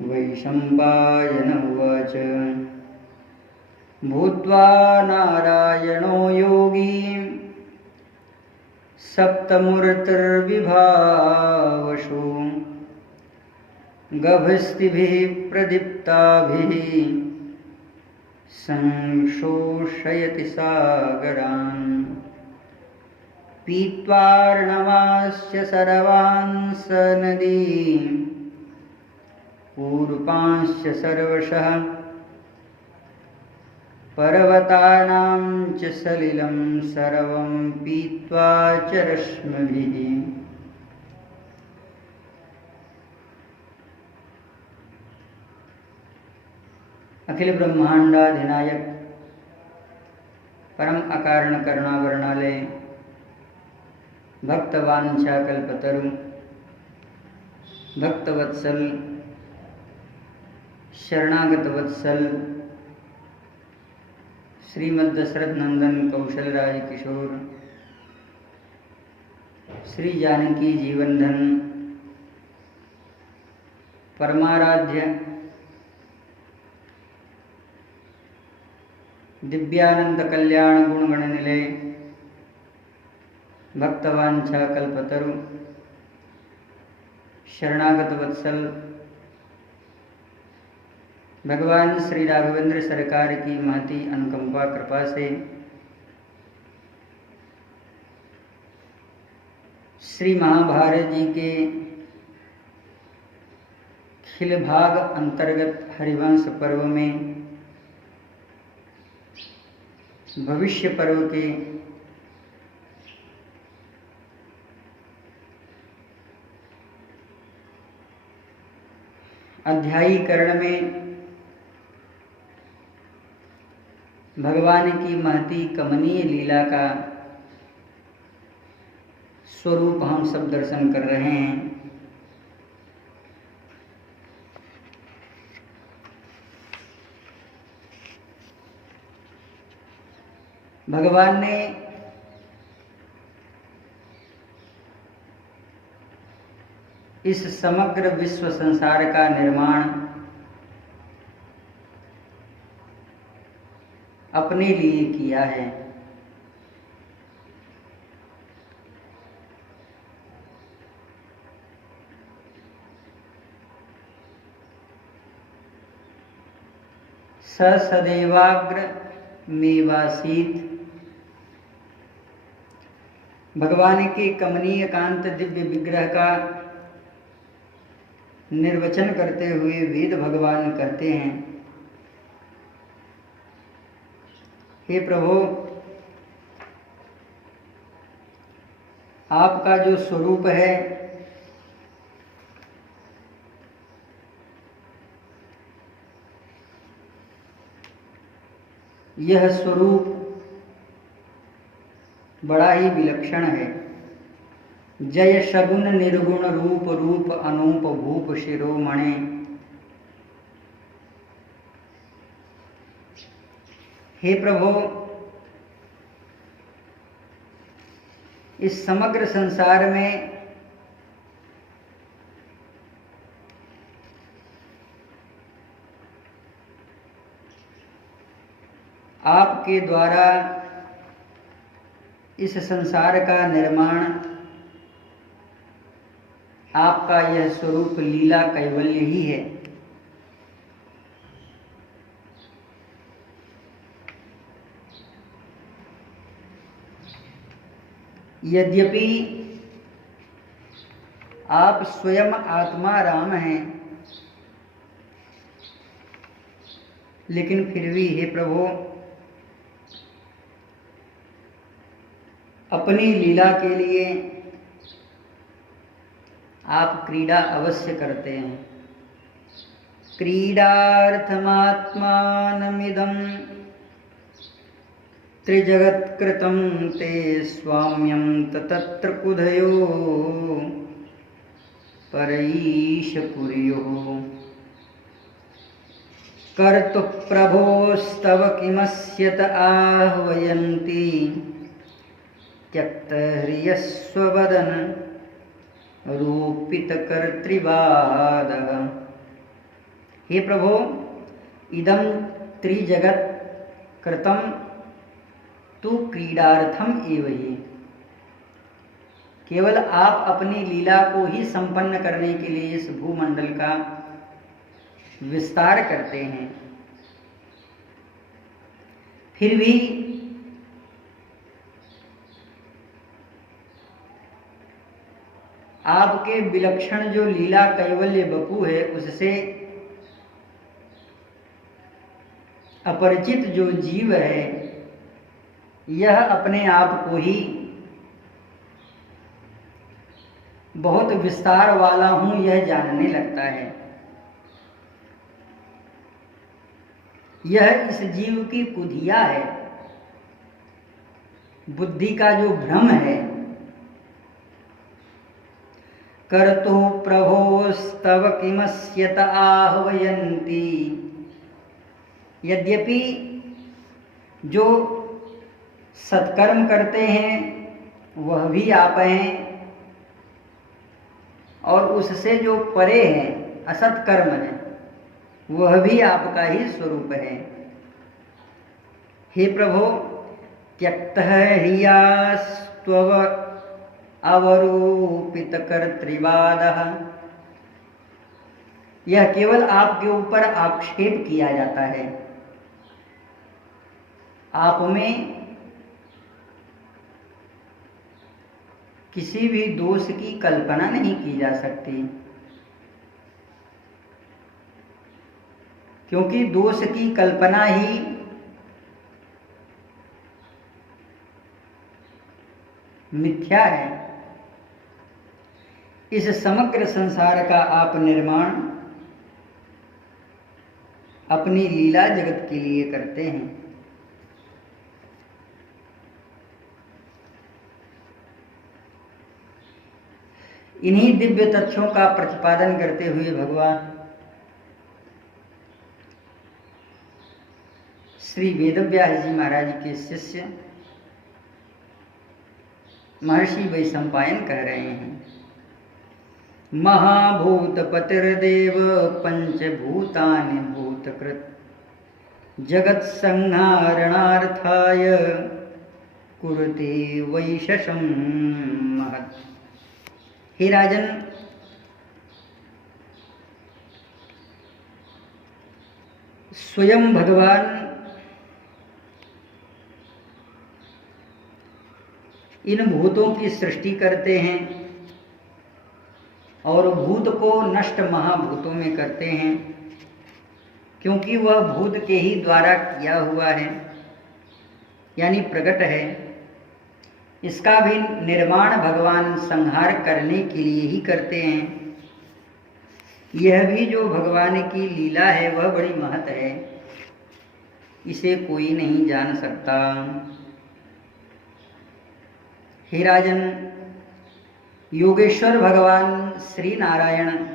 वैशम्पायन उवाच भूत्वा नारायणो योगी सप्तमूर्तिर्विभावशो गभस्तिभिः प्रदीप्ताभिः संशोषयति सागरान् पीत्वार्णवास्य सर्वांस नदी ऊर्पांश्च सर्वशः पर्वतानां च सलिलं सर्वं पीत्वा च रश्मिभिः। अखिल ब्रह्मांडाधिनायक परम अकारण करुणा वर्णालय भक्तवांछा कल्पतरु भक्तवत्सल शरणागत वत्सल श्रीमद् दशरथ नंदन कौशलराज किशोर श्री जानकी जीवनधन परमाराध्य दिव्यानंद कल्याण गुणगण निलय भक्तवांछा कल्पतरु शरणागत वत्सल भगवान श्री राघवेंद्र सरकार की महती अनुकंपा कृपा से श्री महाभारत जी के खिल भाग अंतर्गत हरिवंश पर्व में भविष्य पर्व के अध्यायीकरण में भगवान की महती कमनीय लीला का स्वरूप हम सब दर्शन कर रहे हैं। भगवान ने इस समग्र विश्व संसार का निर्माण अपने लिए किया है। स सदैवाग्र मेवासीत। भगवान के कमनीय कांत दिव्य विग्रह का निर्वचन करते हुए वेद भगवान कहते हैं, हे प्रभु, आपका जो स्वरूप है यह स्वरूप बड़ा ही विलक्षण है। जय शगुन निर्गुण रूप रूप अनूप भूप शिरोमणे। हे प्रभु, इस समग्र संसार में आपके द्वारा इस संसार का निर्माण, आपका यह स्वरूप लीला कैवल्य ही है। यद्यपि आप स्वयं आत्मा राम हैं, लेकिन फिर भी हे प्रभु, अपनी लीला के लिए आप क्रीड़ा अवश्य करते हैं। क्रीडार्थमात्मानमिदं त्रिजगत्कृतं ते स्वाम्यं ततत्र कुधयो परईश कुर्युः। कर्तु प्रभोस्तव किमस्यत आह्वयन्ति त्यक्तह्रियस्ववदन रूपितकर्तृवादः। हे प्रभो, इदं त्रिजगत् कृतं तु क्रीडार्थम एव हि। केवल आप अपनी लीला को ही संपन्न करने के लिए इस भूमंडल का विस्तार करते हैं। फिर भी आपके विलक्षण जो लीला कैवल्य बपू है, उससे अपरिचित जो जीव है, यह अपने आप को ही बहुत विस्तार वाला हूं यह जानने लगता है। यह इस जीव की कुधिया है, बुद्धि का जो भ्रम है। कर्तु प्रभोस्तव किमस्यत आह्वयन्ति। यद्यपि जो सत्कर्म करते हैं वह भी आप हैं, और उससे जो परे हैं असत कर्म है वह भी आपका ही स्वरूप है। हे प्रभो, त्यक्तः ह्रियास्त्वव अवरूपित कर्तृवादः। यह केवल आपके ऊपर आक्षेप किया जाता है, आप में किसी भी दोष की कल्पना नहीं की जा सकती, क्योंकि दोष की कल्पना ही मिथ्या है। इस समग्र संसार का आप निर्माण अपनी लीला जगत के लिए करते हैं। इन्हीं दिव्य तथ्यों का प्रतिपादन करते हुए भगवान श्री वेदव्यास जी महाराज के शिष्य महर्षि वैशंपायन कह रहे हैं, महाभूतपतिर्देव पंचभूतानि भूतकृत जगत संहारणार्थाय कुरुते वैशसं महत्। हे राजन, स्वयं भगवान इन भूतों की सृष्टि करते हैं और भूत को नष्ट महाभूतों में करते हैं, क्योंकि वह भूत के ही द्वारा किया हुआ है, यानी प्रकट है। इसका भी निर्माण भगवान संहार करने के लिए ही करते हैं। यह भी जो भगवान की लीला है वह बड़ी महत है, इसे कोई नहीं जान सकता। हे राजन, योगेश्वर भगवान श्री नारायण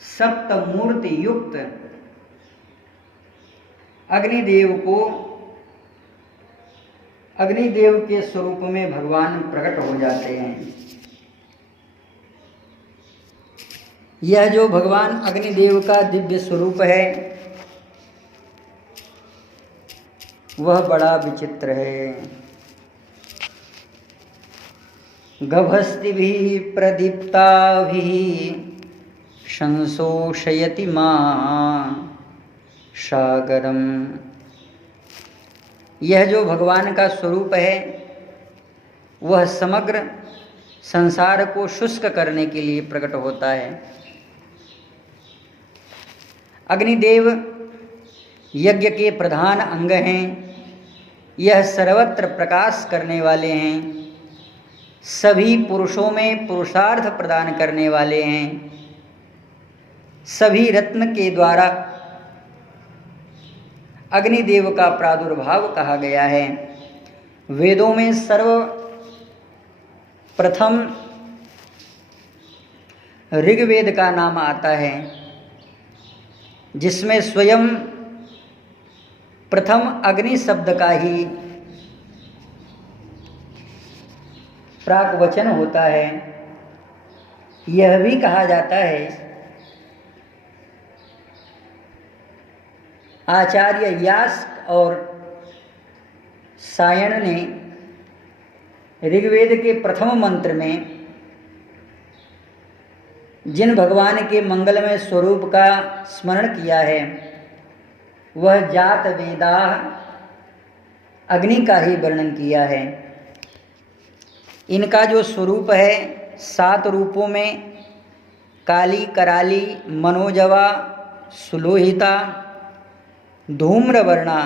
सप्तमूर्ति युक्त अग्निदेव को अग्निदेव के स्वरूप में भगवान प्रकट हो जाते हैं। यह जो भगवान अग्निदेव का दिव्य स्वरूप है वह बड़ा विचित्र है। गभस्तिभिः प्रदीप्ताभिः संशोषयति मां सागरम। यह जो भगवान का स्वरूप है वह समग्र संसार को शुष्क करने के लिए प्रकट होता है। अग्निदेव यज्ञ के प्रधान अंग हैं। यह सर्वत्र प्रकाश करने वाले हैं, सभी पुरुषों में पुरुषार्थ प्रदान करने वाले हैं। सभी रत्न के द्वारा अग्निदेव का प्रादुर्भाव कहा गया है। वेदों में सर्वप्रथम ऋग्वेद का नाम आता है, जिसमें स्वयं प्रथम अग्नि शब्द का ही प्राकवचन होता है। यह भी कहा जाता है आचार्य यास्क और सायण ने ऋग्वेद के प्रथम मंत्र में जिन भगवान के मंगलमय स्वरूप का स्मरण किया है वह जात वेदा अग्नि का ही वर्णन किया है। इनका जो स्वरूप है 7 रूपों में काली, कराली, मनोजवा, सुलोहिता, धूम्रवर्णा,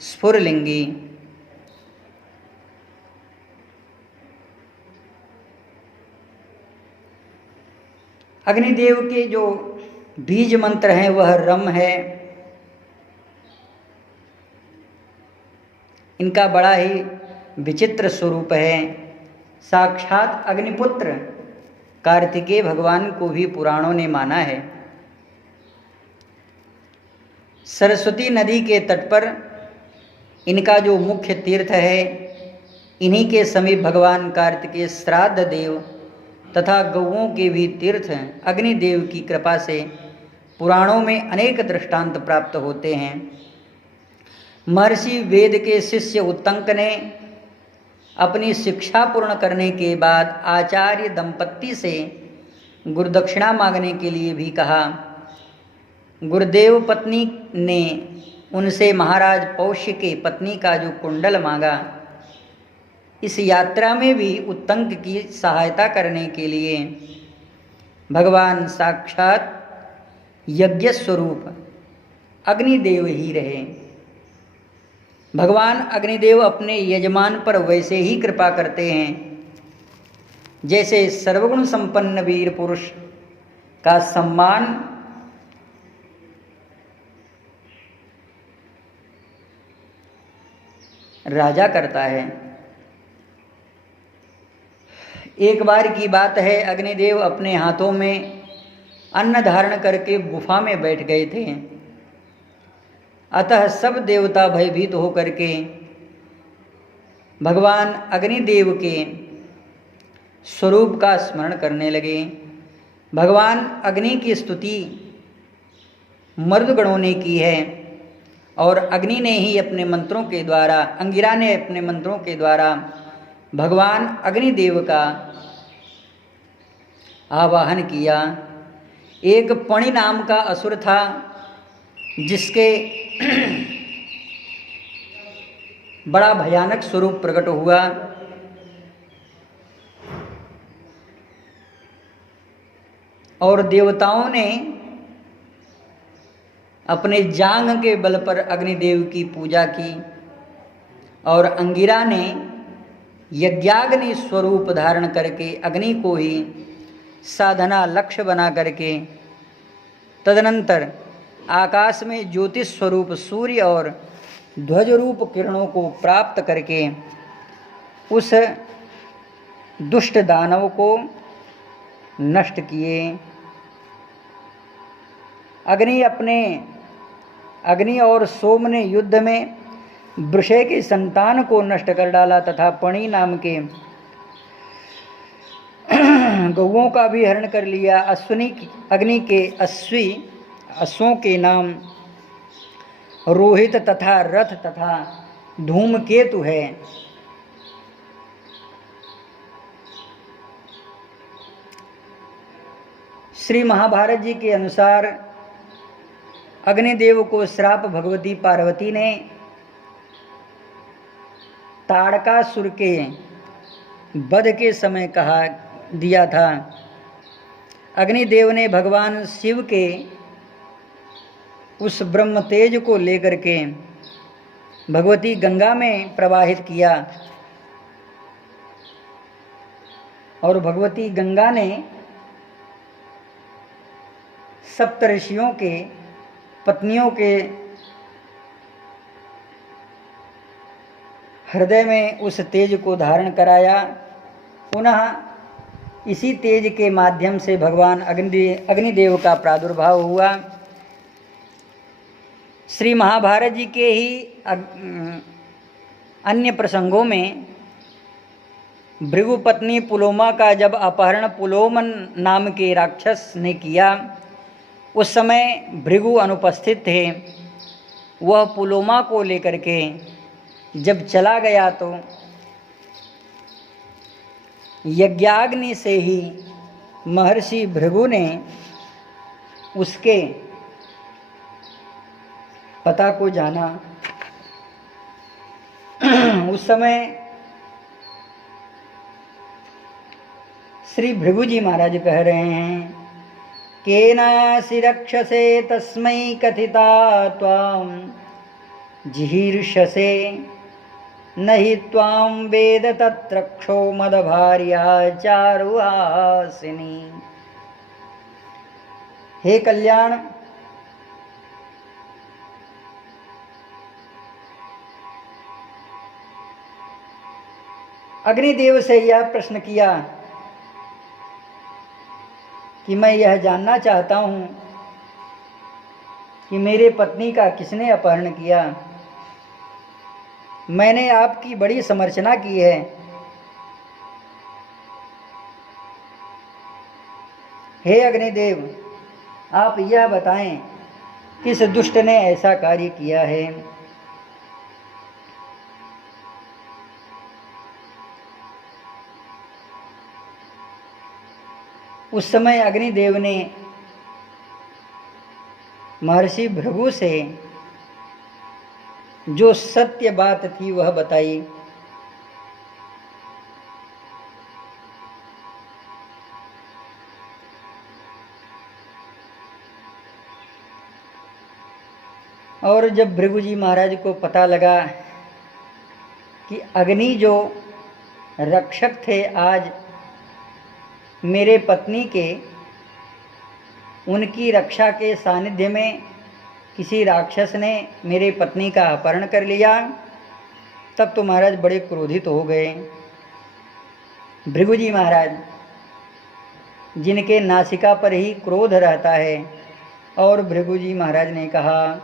स्फुरलिंगी। अग्निदेव के जो बीज मंत्र हैं वह रम है। इनका बड़ा ही विचित्र स्वरूप है। साक्षात अग्निपुत्र कार्तिकेय भगवान को भी पुराणों ने माना है। सरस्वती नदी के तट पर इनका जो मुख्य तीर्थ है, इन्हीं के समीप भगवान कार्तिकेय श्राद्ध देव तथा गौओं के भी तीर्थ अग्निदेव की कृपा से पुराणों में अनेक दृष्टांत प्राप्त होते हैं। महर्षि वेद के शिष्य उत्तंक ने अपनी शिक्षा पूर्ण करने के बाद आचार्य दंपत्ति से गुरुदक्षिणा मांगने के लिए भी कहा। गुरुदेव पत्नी ने उनसे महाराज पौष्य के पत्नी का जो कुंडल मांगा। इस यात्रा में भी उत्तंक की सहायता करने के लिए भगवान साक्षात यज्ञ स्वरूप अग्निदेव ही रहे। भगवान अग्निदेव अपने यजमान पर वैसे ही कृपा करते हैं जैसे सर्वगुण संपन्न वीर पुरुष का सम्मान राजा करता है। एक बार की बात है, अग्निदेव अपने हाथों में अन्न धारण करके गुफा में बैठ गए थे। अतः सब देवता भयभीत होकर के भगवान अग्निदेव के स्वरूप का स्मरण करने लगे। भगवान अग्नि की स्तुति मर्दगणों ने की है और अग्नि ने ही अपने मंत्रों के द्वारा, अंगिरा ने अपने मंत्रों के द्वारा भगवान अग्निदेव का आवाहन किया। एक पणि नाम का असुर था जिसके बड़ा भयानक स्वरूप प्रकट हुआ। और देवताओं ने अपने जांग के बल पर अग्निदेव की पूजा की और अंगिरा ने यज्ञाग्नि स्वरूप धारण करके अग्नि को ही साधना लक्ष्य बना करके तदनंतर आकाश में ज्योतिष स्वरूप सूर्य और ध्वज रूप किरणों को प्राप्त करके उस दुष्ट दानव को नष्ट किए। अग्नि और सोम ने युद्ध में वृषय की संतान को नष्ट कर डाला तथा पणि नाम के गौओं का भी हरण कर लिया। अग्नि के अश्वों के नाम रोहित तथा रथ तथा धूमकेतु है। श्री महाभारत जी के अनुसार अग्निदेव को श्राप भगवती पार्वती ने ताड़कासुर के वध के समय कहा दिया था। अग्निदेव ने भगवान शिव के उस ब्रह्म तेज को लेकर के भगवती गंगा में प्रवाहित किया और भगवती गंगा ने सप्तऋषियों के पत्नियों के हृदय में उस तेज को धारण कराया। पुनः इसी तेज के माध्यम से भगवान अग्निदेव का प्रादुर्भाव हुआ। श्री महाभारत जी के ही अन्य प्रसंगों में भृगु पत्नी पुलोमा का जब अपहरण पुलोमन नाम के राक्षस ने किया, उस समय भृगु अनुपस्थित थे। वह पुलोमा को लेकर के जब चला गया तो यज्ञाग्नि से ही महर्षि भृगु ने उसके पता को जाना। उस समय श्री भृगु जी महाराज कह रहे हैं, केनासि रक्षसे तस्मै कथिता त्वां जिहीर्षसे नहि त्वां वेद तत्रक्षो मदभार्या चारुहासिनी। हे कल्याण, अग्निदेव से यह प्रश्न किया कि मैं यह जानना चाहता हूँ कि मेरे पत्नी का किसने अपहरण किया। मैंने आपकी बड़ी समर्चना की है, हे अग्निदेव, आप यह बताएं किस दुष्ट ने ऐसा कार्य किया है। उस समय अग्निदेव ने महर्षि भृगु से जो सत्य बात थी वह बताई। और जब भृगु जी महाराज को पता लगा कि अग्नि जो रक्षक थे आज मेरे पत्नी के, उनकी रक्षा के सानिध्य में किसी राक्षस ने मेरे पत्नी का अपहरण कर लिया, तब तो महाराज बड़े क्रोधित हो गए। भृगु जी महाराज जिनके नासिका पर ही क्रोध रहता है, और भृगु जी महाराज ने कहा,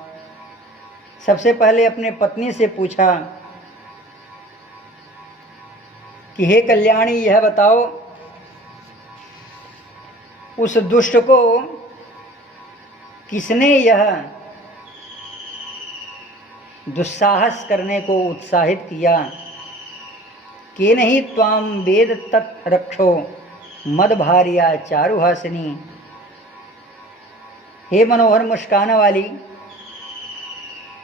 सबसे पहले अपने पत्नी से पूछा कि हे कल्याणी, यह बताओ उस दुष्ट को किसने यह दुस्साहस करने को उत्साहित किया। के नहीं त्वां वेद तत् रक्षो मदभार्या चारुहासिनी। हे मनोहर मुस्कान वाली,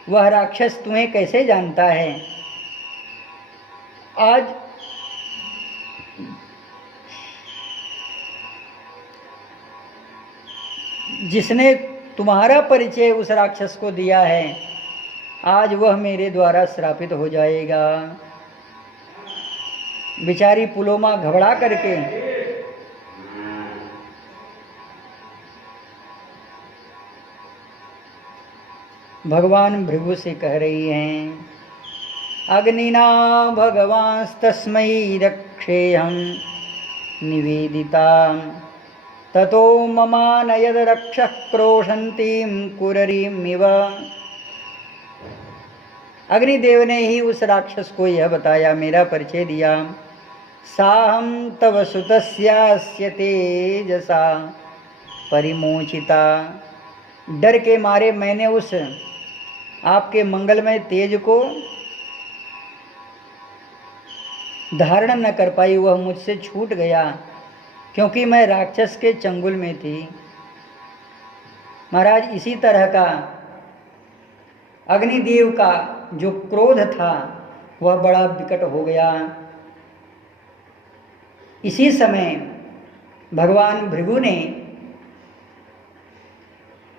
वह राक्षस तुम्हें कैसे जानता है। आज जिसने तुम्हारा परिचय उस राक्षस को दिया है, आज वह मेरे द्वारा श्रापित हो जाएगा। बेचारी पुलोमा घबरा करके भगवान भृगु से कह रही हैं, अग्निना भगवांस्तस्मै रक्षेऽहं निवेदिता ततो ममानयद रक्षः क्रोशन्तीं कुररीमिव। अग्निदेव ने ही उस राक्षस को यह बताया, मेरा परिचय दिया। साहं तव सुतस्यास्य तेजसा परिमोचिता। डर के मारे मैंने उस आपके मंगलमय तेज को धारण न कर पाई, वह मुझसे छूट गया क्योंकि मैं राक्षस के चंगुल में थी। महाराज, इसी तरह का अग्निदेव का जो क्रोध था वह बड़ा विकट हो गया। इसी समय भगवान भृगु ने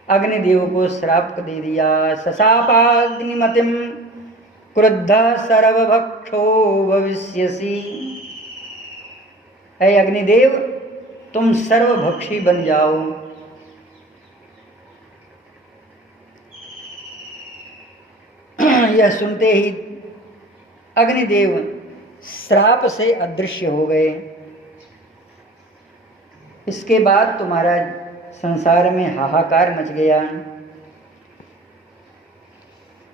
अग्निदेव को श्राप दे दिया। सशापाग्निमतिं क्रुद्धः सर्वभक्षो भविष्यसि। ऐ अग्निदेव, तुम सर्वभक्षी बन जाओ। यह सुनते ही अग्निदेव श्राप से अदृश्य हो गए। इसके बाद तो महाराज संसार में हाहाकार मच गया।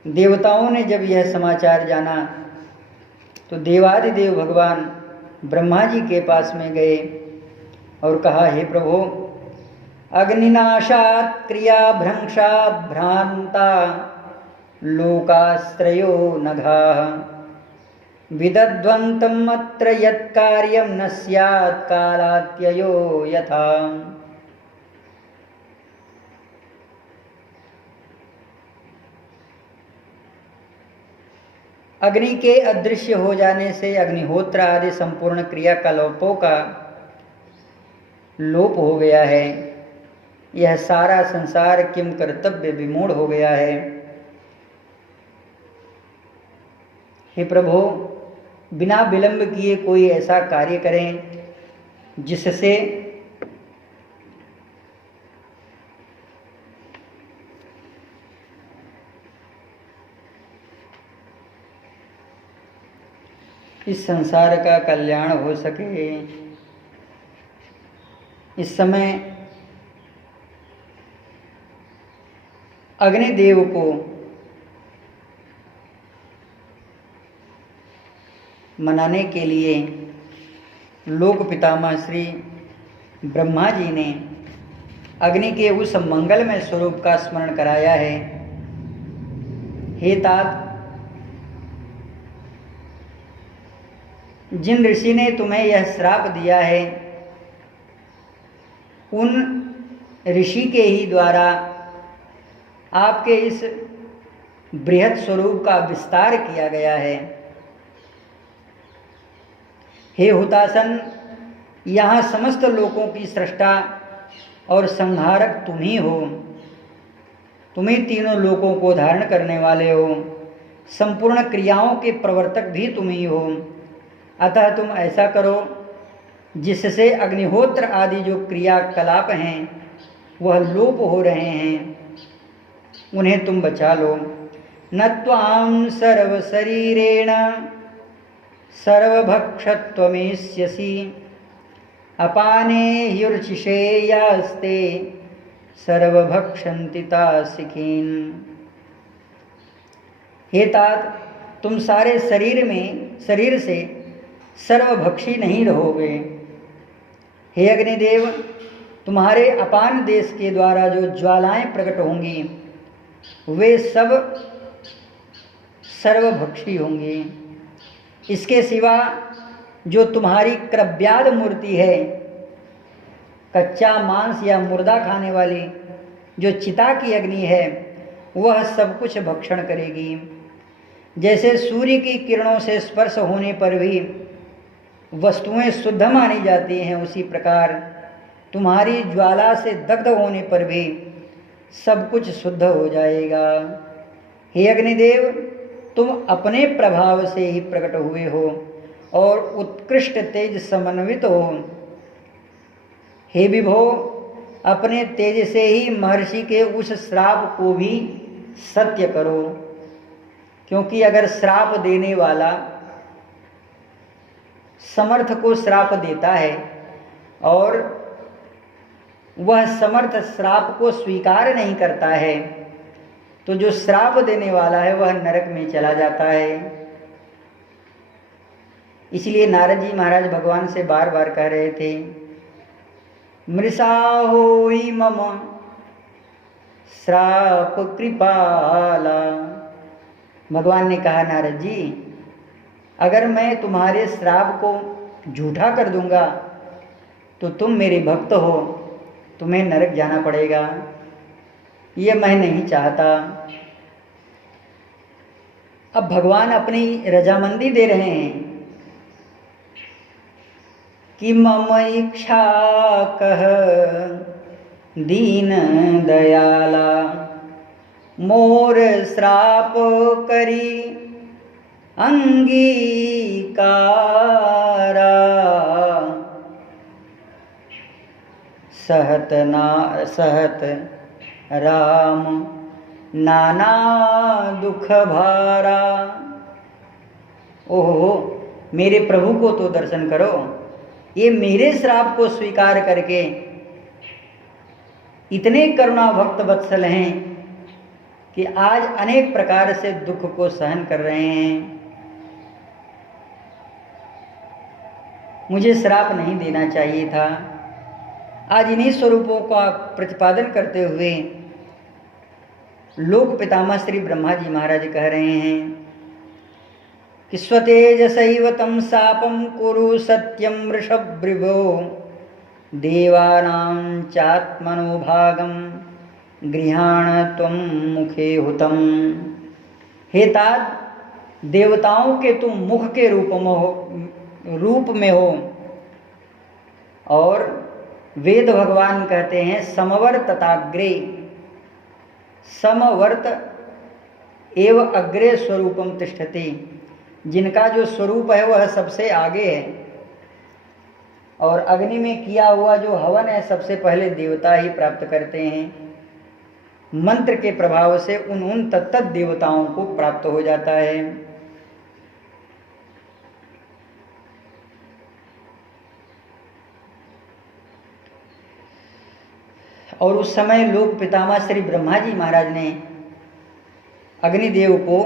देवताओं ने जब यह समाचार जाना तो देवादिदेव भगवान ब्रह्मा जी के पास में गए और कहा, हे प्रभु, अग्निनाशात् क्रिया भ्रंशात् भ्रांता लोकाश्रयो नघाः विदध्वन्तम् अत्र यत्कार्यं न स्यात् कालात्ययो यथा। अग्नि के अदृश्य हो जाने से अग्निहोत्र आदि संपूर्ण क्रियाकलापों का लोप हो गया है। यह सारा संसार किम कर्तव्य विमूढ़ हो गया है। हे प्रभु, बिना विलंब किए कोई ऐसा कार्य करें जिससे इस संसार का कल्याण हो सके। इस समय अग्निदेव को मनाने के लिए लोक पितामह श्री ब्रह्मा जी ने अग्नि के उस मंगलमय स्वरूप का स्मरण कराया है। हे तात, जिन ऋषि ने तुम्हें यह श्राप दिया है उन ऋषि के ही द्वारा आपके इस बृहत् स्वरूप का विस्तार किया गया है। हे हुतासन, यहाँ समस्त लोकों की सृष्टा और संहारक तुम ही हो। तुम ही तीनों लोकों को धारण करने वाले हो। संपूर्ण क्रियाओं के प्रवर्तक भी तुम ही हो। अतः तुम ऐसा करो जिससे अग्निहोत्र आदि जो क्रियाकलाप हैं वह लोप हो रहे हैं, उन्हें तुम बचा लो। न त्वां सर्वशरीरेण सर्वभक्षत्वमेष्यसि अपाने ह्युर्चिषे यास्ते सर्वभक्षन्ति तासिकीन्। हे तात, तुम सारे शरीर से सर्वभक्षी नहीं रहोगे। हे अग्निदेव, तुम्हारे अपान देश के द्वारा जो ज्वालाएं प्रकट होंगी वे सब सर्वभक्षी होंगी। इसके सिवा जो तुम्हारी क्रव्याद मूर्ति है, कच्चा मांस या मुर्दा खाने वाली जो चिता की अग्नि है, वह सब कुछ भक्षण करेगी। जैसे सूर्य की किरणों से स्पर्श होने पर भी वस्तुएं शुद्ध मानी जाती हैं, उसी प्रकार तुम्हारी ज्वाला से दग्ध होने पर भी सब कुछ शुद्ध हो जाएगा। हे अग्निदेव, तुम अपने प्रभाव से ही प्रकट हुए हो और उत्कृष्ट तेज समन्वित हो। हे विभो, अपने तेज से ही महर्षि के उस श्राप को भी सत्य करो, क्योंकि अगर श्राप देने वाला समर्थ को श्राप देता है और वह समर्थ श्राप को स्वीकार नहीं करता है तो जो श्राप देने वाला है वह नरक में चला जाता है। इसलिए नारद जी महाराज भगवान से बार बार कह रहे थे, मृषा होई मम श्राप कृपाला। भगवान ने कहा, नारद जी, अगर मैं तुम्हारे श्राप को झूठा कर दूंगा तो तुम मेरे भक्त हो, तुम्हें नरक जाना पड़ेगा। ये मैं नहीं चाहता। अब भगवान अपनी रजामंदी दे रहे हैं कि मम इच्छा कह दीन दयाला, मोर श्राप करी अंगीकारा, सहत राम नाना दुख भारा। ओहो, मेरे प्रभु को तो दर्शन करो। ये मेरे श्राप को स्वीकार करके इतने करुणा भक्त वत्सल हैं कि आज अनेक प्रकार से दुख को सहन कर रहे हैं। मुझे श्राप नहीं देना चाहिए था। आज इन्हीं स्वरूपों का प्रतिपादन करते हुए लोक पितामह श्री ब्रह्मा जी महाराज कह रहे हैं कि स्वतेजसैव तं शापं कुरु सत्यं वृषभृभो देवानां चात्मनो भागं गृहाण त्वं मुखे हुतम। हे तात, देवताओं के तुम मुख के रूप में हो और वेद भगवान कहते हैं समवर्तताग्रे, समवर्त एव अग्रे स्वरूपम तिष्ठति, जिनका जो स्वरूप है वह सबसे आगे है और अग्नि में किया हुआ जो हवन है सबसे पहले देवता ही प्राप्त करते हैं। मंत्र के प्रभाव से उन तत्त देवताओं को प्राप्त हो जाता है। और उस समय लोक पितामह श्री ब्रह्मा जी महाराज ने अग्निदेव को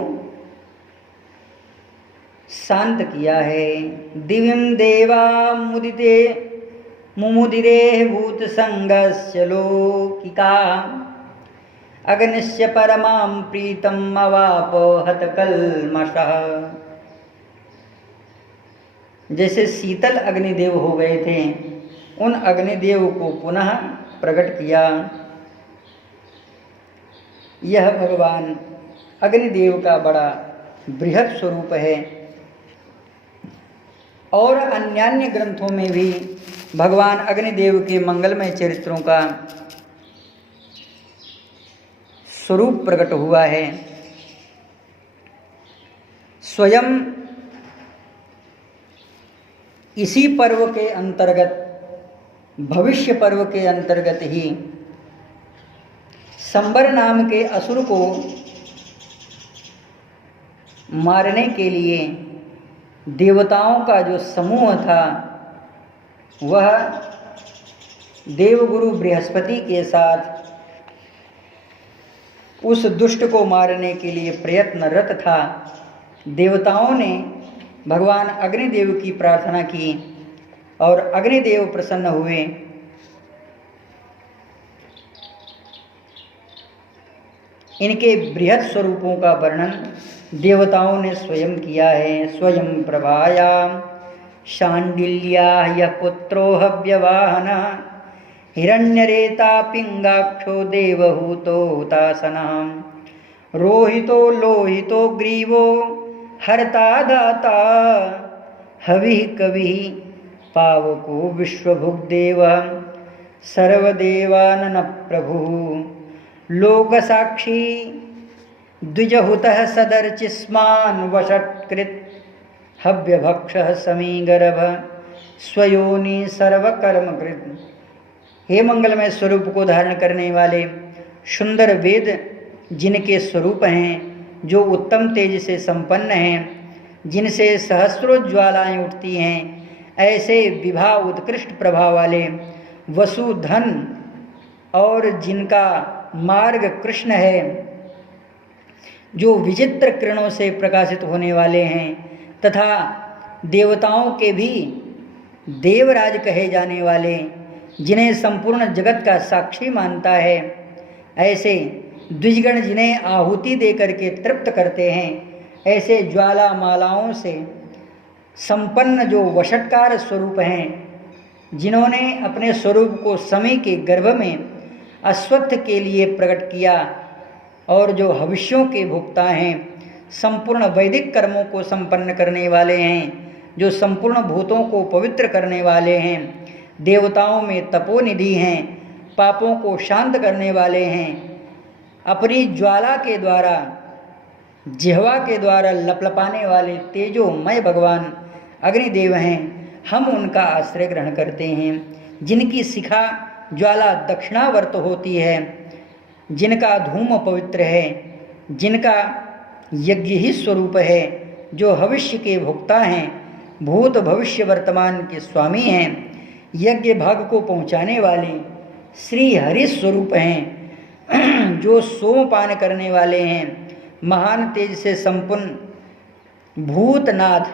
शांत किया है। दिव्यं देवा मुदिते मुमुदिरे भूत संगस्य लौकिका अग्निश्च परमां प्रीतम अवाप हत कल्मषः। जैसे शीतल अग्निदेव हो गए थे, उन अग्निदेव को पुनः प्रकट किया। यह भगवान अग्निदेव का बड़ा बृहद स्वरूप है और अन्यान्य ग्रंथों में भी भगवान अग्निदेव के मंगलमय चरित्रों का स्वरूप प्रकट हुआ है। स्वयं इसी पर्व के अंतर्गत, भविष्य पर्व के अंतर्गत ही संबर नाम के असुर को मारने के लिए देवताओं का जो समूह था वह देवगुरु बृहस्पति के साथ उस दुष्ट को मारने के लिए प्रयत्नरत था। देवताओं ने भगवान अग्निदेव की प्रार्थना की और अग्निदेव प्रसन्न हुए। इनके बृहद स्वरूपों का वर्णन देवताओं ने स्वयं किया है। स्वयं प्रभायां शांडिल्या यः पुत्रो हव्यवाहन हिरण्यरेता पिंगाक्षो देवहूतो हुतासनः रोहितो लोहितो ग्रीवो हरता दाता हविः कविः पावको विश्वभुग्देवः सर्वदेवानन प्रभुः लोकसाक्षी द्विजहुतः सदर्चिस्मान् वषट्कृत् हव्यभक्षः समीगर्भः स्वयोनि सर्वकर्मकृत्। हे मंगलमय स्वरूप को धारण करने वाले सुंदर वेद जिनके स्वरूप हैं, जो उत्तम तेज से संपन्न हैं, जिनसे सहस्रों ज्वालाएं उठती हैं, ऐसे विभा उत्कृष्ट प्रभा वाले वसुधन और जिनका मार्ग कृष्ण है, जो विचित्र किरणों से प्रकाशित होने वाले हैं तथा देवताओं के भी देवराज कहे जाने वाले, जिन्हें संपूर्ण जगत का साक्षी मानता है, ऐसे द्विजगण जिन्हें आहुति देकर के तृप्त करते हैं, ऐसे ज्वाला मालाओं से संपन्न जो वषटकार स्वरूप हैं, जिन्होंने अपने स्वरूप को समय के गर्भ में अश्वत्थ के लिए प्रकट किया और जो भविष्यों के भोक्ता हैं, संपूर्ण वैदिक कर्मों को संपन्न करने वाले हैं, जो संपूर्ण भूतों को पवित्र करने वाले हैं, देवताओं में तपोनिधि हैं, पापों को शांत करने वाले हैं, अपनी ज्वाला के द्वारा जिह्वा के द्वारा लपलपाने वाले तेजोमय भगवान अग्निदेव हैं। हम उनका आश्रय ग्रहण करते हैं, जिनकी शिखा ज्वाला दक्षिणावर्त होती है, जिनका धूम पवित्र है, जिनका यज्ञ ही स्वरूप है, जो भविष्य के भोक्ता हैं, भूत भविष्य वर्तमान के स्वामी हैं, यज्ञ भाग को पहुँचाने वाले श्री हरि स्वरूप हैं, जो सोमपान करने वाले हैं, महान तेज से संपन्न भूतनाथ,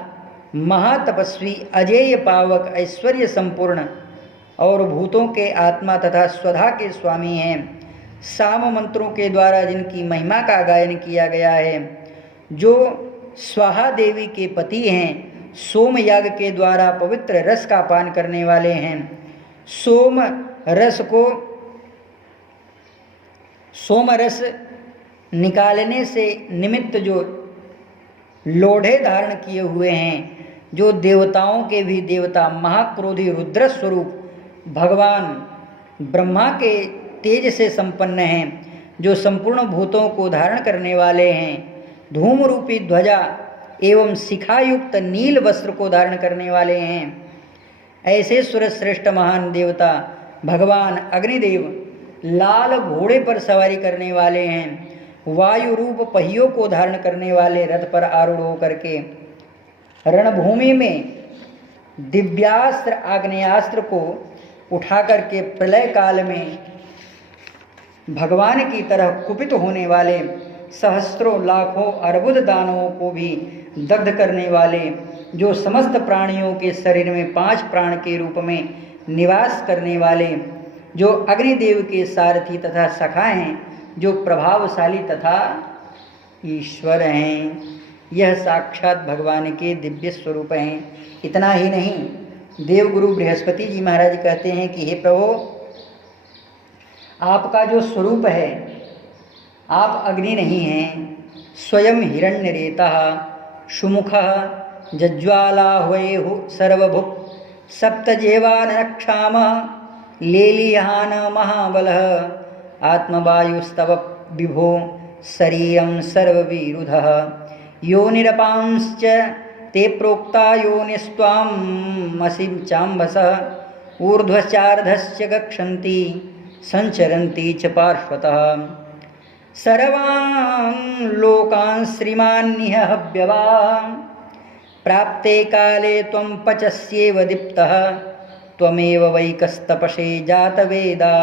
महातपस्वी, अजेय पावक, ऐश्वर्य संपूर्ण और भूतों के आत्मा तथा स्वधा के स्वामी हैं, साम मंत्रों के द्वारा जिनकी महिमा का गायन किया गया है, जो स्वाहा देवी के पति हैं, सोम याग के द्वारा पवित्र रस का पान करने वाले हैं, सोम रस निकालने से निमित्त जो लोढ़े धारण किए हुए हैं, जो देवताओं के भी देवता महाक्रोधी रुद्र स्वरूप भगवान ब्रह्मा के तेज से संपन्न हैं, जो संपूर्ण भूतों को धारण करने वाले हैं, धूम रूपी ध्वजा एवं शिखायुक्त नील वस्त्र को धारण करने वाले हैं, ऐसे सुरश्रेष्ठ महान देवता भगवान अग्निदेव लाल घोड़े पर सवारी करने वाले हैं, वायु रूप पहियों को धारण करने वाले रथ पर आरूढ़ होकर के रणभूमि में दिव्यास्त्र आग्नेयास्त्र को उठा करके प्रलय काल में भगवान की तरह कुपित होने वाले, सहस्त्रों लाखों अर्बुद दानवों को भी दग्ध करने वाले, जो समस्त प्राणियों के शरीर में 5 प्राण के रूप में निवास करने वाले, जो अग्निदेव के सारथी तथा सखा हैं, जो प्रभावशाली तथा ईश्वर हैं, यह साक्षात भगवान के दिव्य स्वरूप हैं। इतना ही नहीं, देवगुरु बृहस्पति जी महाराज कहते हैं कि हे प्रभु, आपका जो स्वरूप है, आप अग्नि नहीं हैं, स्वयं हिरण्यरेतः सुमुखः जज्ज्वालाह्वयेहु सर्वभुक् सप्तजेवानक्षामः लेलिहान महाबलः आत्मवायुस्तव विभो शरीरं सर्वविरुधः योनिरपांश्च ते प्रोक्ता योनिस्त्वामसिं चाम्भसः ऊर्ध्वचार्धश्च गच्छन्ति संचरन्ति च पार्श्वतः सर्वान् लोकान् श्रीमान्निह हव्यवान् प्राप्ते काले त्वं पचस्येव दीप्तः त्वमेव वैकस्तपसे जातवेदा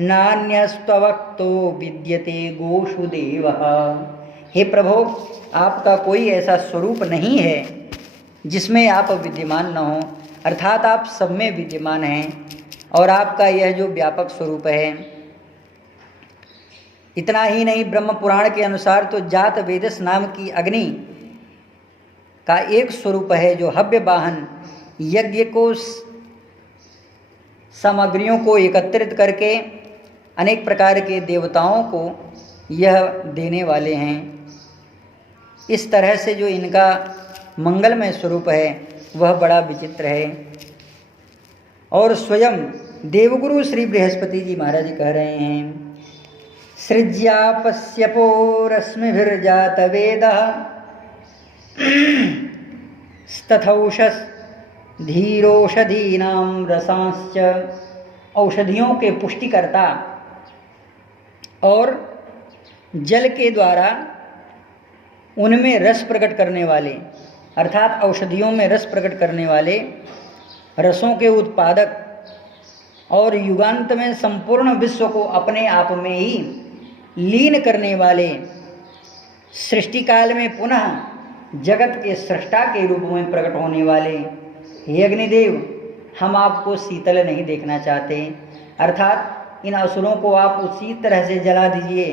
नान्यस्त्वक्तो विद्यते गोषु देवः। हे प्रभु, आपका कोई ऐसा स्वरूप नहीं है जिसमें आप विद्यमान न हो, अर्थात आप सब में विद्यमान हैं और आपका यह जो व्यापक स्वरूप है। इतना ही नहीं, ब्रह्म पुराण के अनुसार तो जात वेदस नाम की अग्नि का एक स्वरूप है, जो हव्य वाहन यज्ञ को सामग्रियों को एकत्रित करके अनेक प्रकार के देवताओं को यह देने वाले हैं। इस तरह से जो इनका मंगलमय स्वरूप है वह बड़ा विचित्र है। और स्वयं देवगुरु श्री बृहस्पति जी महाराज कह रहे हैं, सृज्यापस्यपो रश्मिभिर्जात वेदः तथौषस् धीरोषधीनां रसांश्च, औषधियों के पुष्टिकर्ता और जल के द्वारा उनमें रस प्रकट करने वाले, अर्थात औषधियों में रस प्रकट करने वाले, रसों के उत्पादक और युगांत में संपूर्ण विश्व को अपने आप में ही लीन करने वाले, सृष्टि काल में पुनः जगत के सृष्टा के रूप में प्रकट होने वाले, हे अग्निदेव, हम आपको शीतल नहीं देखना चाहते, अर्थात इन असुरों को आप उसी तरह से जला दीजिए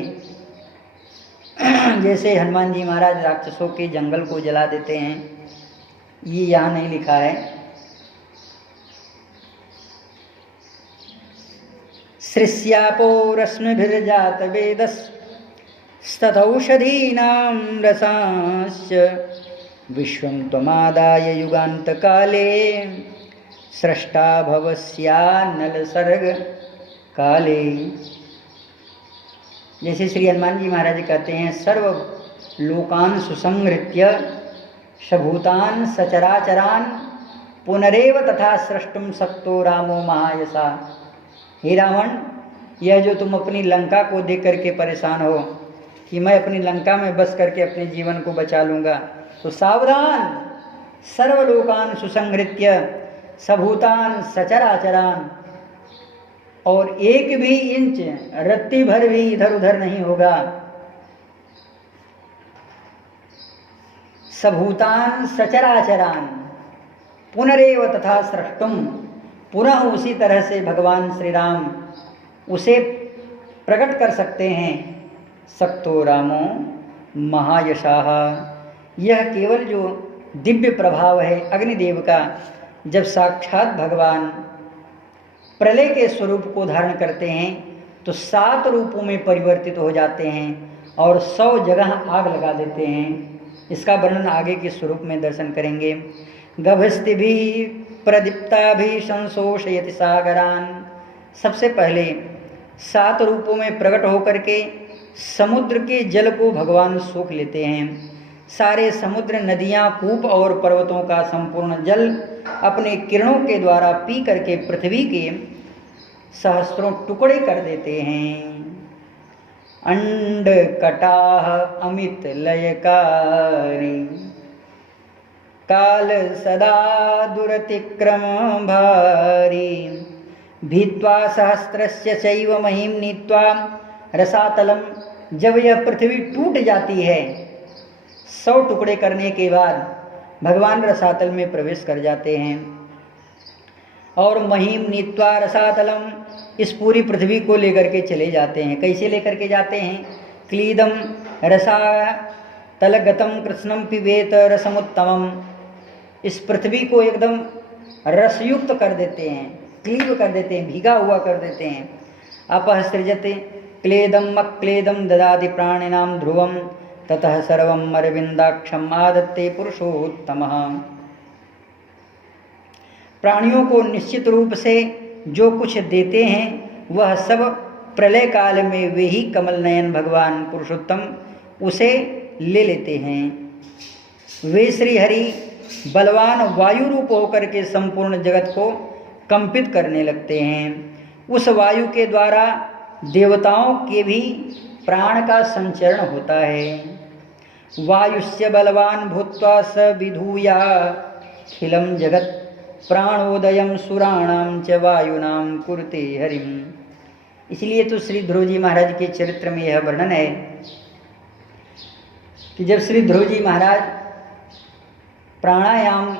जैसे हनुमान जी महाराज राक्षसों के जंगल को जला देते हैं। ये यहाँ नहीं लिखा है। सृष्यापो रश्मिभिर्जात वेदस्तथौषधीनां रसांश्च विश्वं त्वमादाय युगान्तकाले स्रष्टा भवस्यानल सर्ग काले। जैसे श्री हनुमान जी महाराज कहते हैं, सर्व लोकान सुसंहृत्य सभूतान सचराचरान पुनरेव तथा सृष्टुम सक्तो रामो महायसा। हे रावण, यह जो तुम अपनी लंका को देख करके परेशान हो कि मैं अपनी लंका में बस करके अपने जीवन को बचा लूँगा, तो सावधान, सर्वलोकान सुसंहृत्य सभूतान सचराचरान, और एक भी इंच रत्ती भर भी इधर उधर नहीं होगा। सभूतान सचराचरान पुनरेव तथा सृष्टुम, पुनः उसी तरह से भगवान श्री राम उसे प्रकट कर सकते हैं। सक्तो रामो महायशाह, यह केवल जो दिव्य प्रभाव है अग्निदेव का, जब साक्षात भगवान प्रलय के स्वरूप को धारण करते हैं तो 7 रूपों में परिवर्तित हो जाते हैं और 100 जगह आग लगा देते हैं। इसका वर्णन आगे के स्वरूप में दर्शन करेंगे। गभस्तिभिः प्रदीप्ताभिः संशोषयति सागरान, सबसे पहले 7 रूपों में प्रकट होकर के समुद्र के जल को भगवान सोख लेते हैं। सारे समुद्र, नदियाँ, कूप और पर्वतों का संपूर्ण जल अपने किरणों के द्वारा पी करके पृथ्वी के सहस्त्रों टुकड़े कर देते हैं। अंड कटाह अमित लयकारी, काल सदा दुरतिक्रम भारी, भीत्वा सहस्त्रस्य चैव महिम नीत्वा रसातलम, जब यह पृथ्वी टूट जाती है 100 टुकड़े करने के बाद भगवान रसातल में प्रवेश कर जाते हैं। और महिम नीत्वा रसातलम, इस पूरी पृथ्वी को लेकर के चले जाते हैं। कैसे लेकर के जाते हैं? क्लीदम रसा तलगतम कृष्णम पिबेत रसमुत्तमम, इस पृथ्वी को एकदम रसयुक्त कर देते हैं, क्लीब कर देते हैं, भीगा हुआ कर देते हैं। अपः सृजते क्लेदम अक्लेदम ददाति प्राणिनाम ध्रुवम, ततः सर्वम अरविंदाक्षम आदत्ते पुरुषोत्तमः। प्राणियों को निश्चित रूप से जो कुछ देते हैं वह सब प्रलय काल में वे ही कमल नयन भगवान पुरुषोत्तम उसे ले लेते हैं। वे श्री हरि बलवान वायु रूप होकर के संपूर्ण जगत को कंपित करने लगते हैं। उस वायु के द्वारा देवताओं के भी प्राण का संचरण होता है। वायुस्य बलवान भूत्वा स विधूया खिलम जगत, प्राणोदयम सुराणाम च वायुनाम कुरुते हरिम। इसलिए तो श्री ध्रुव जी महाराज के चरित्र में यह वर्णन है कि जब श्री ध्रुव जी महाराज प्राणायाम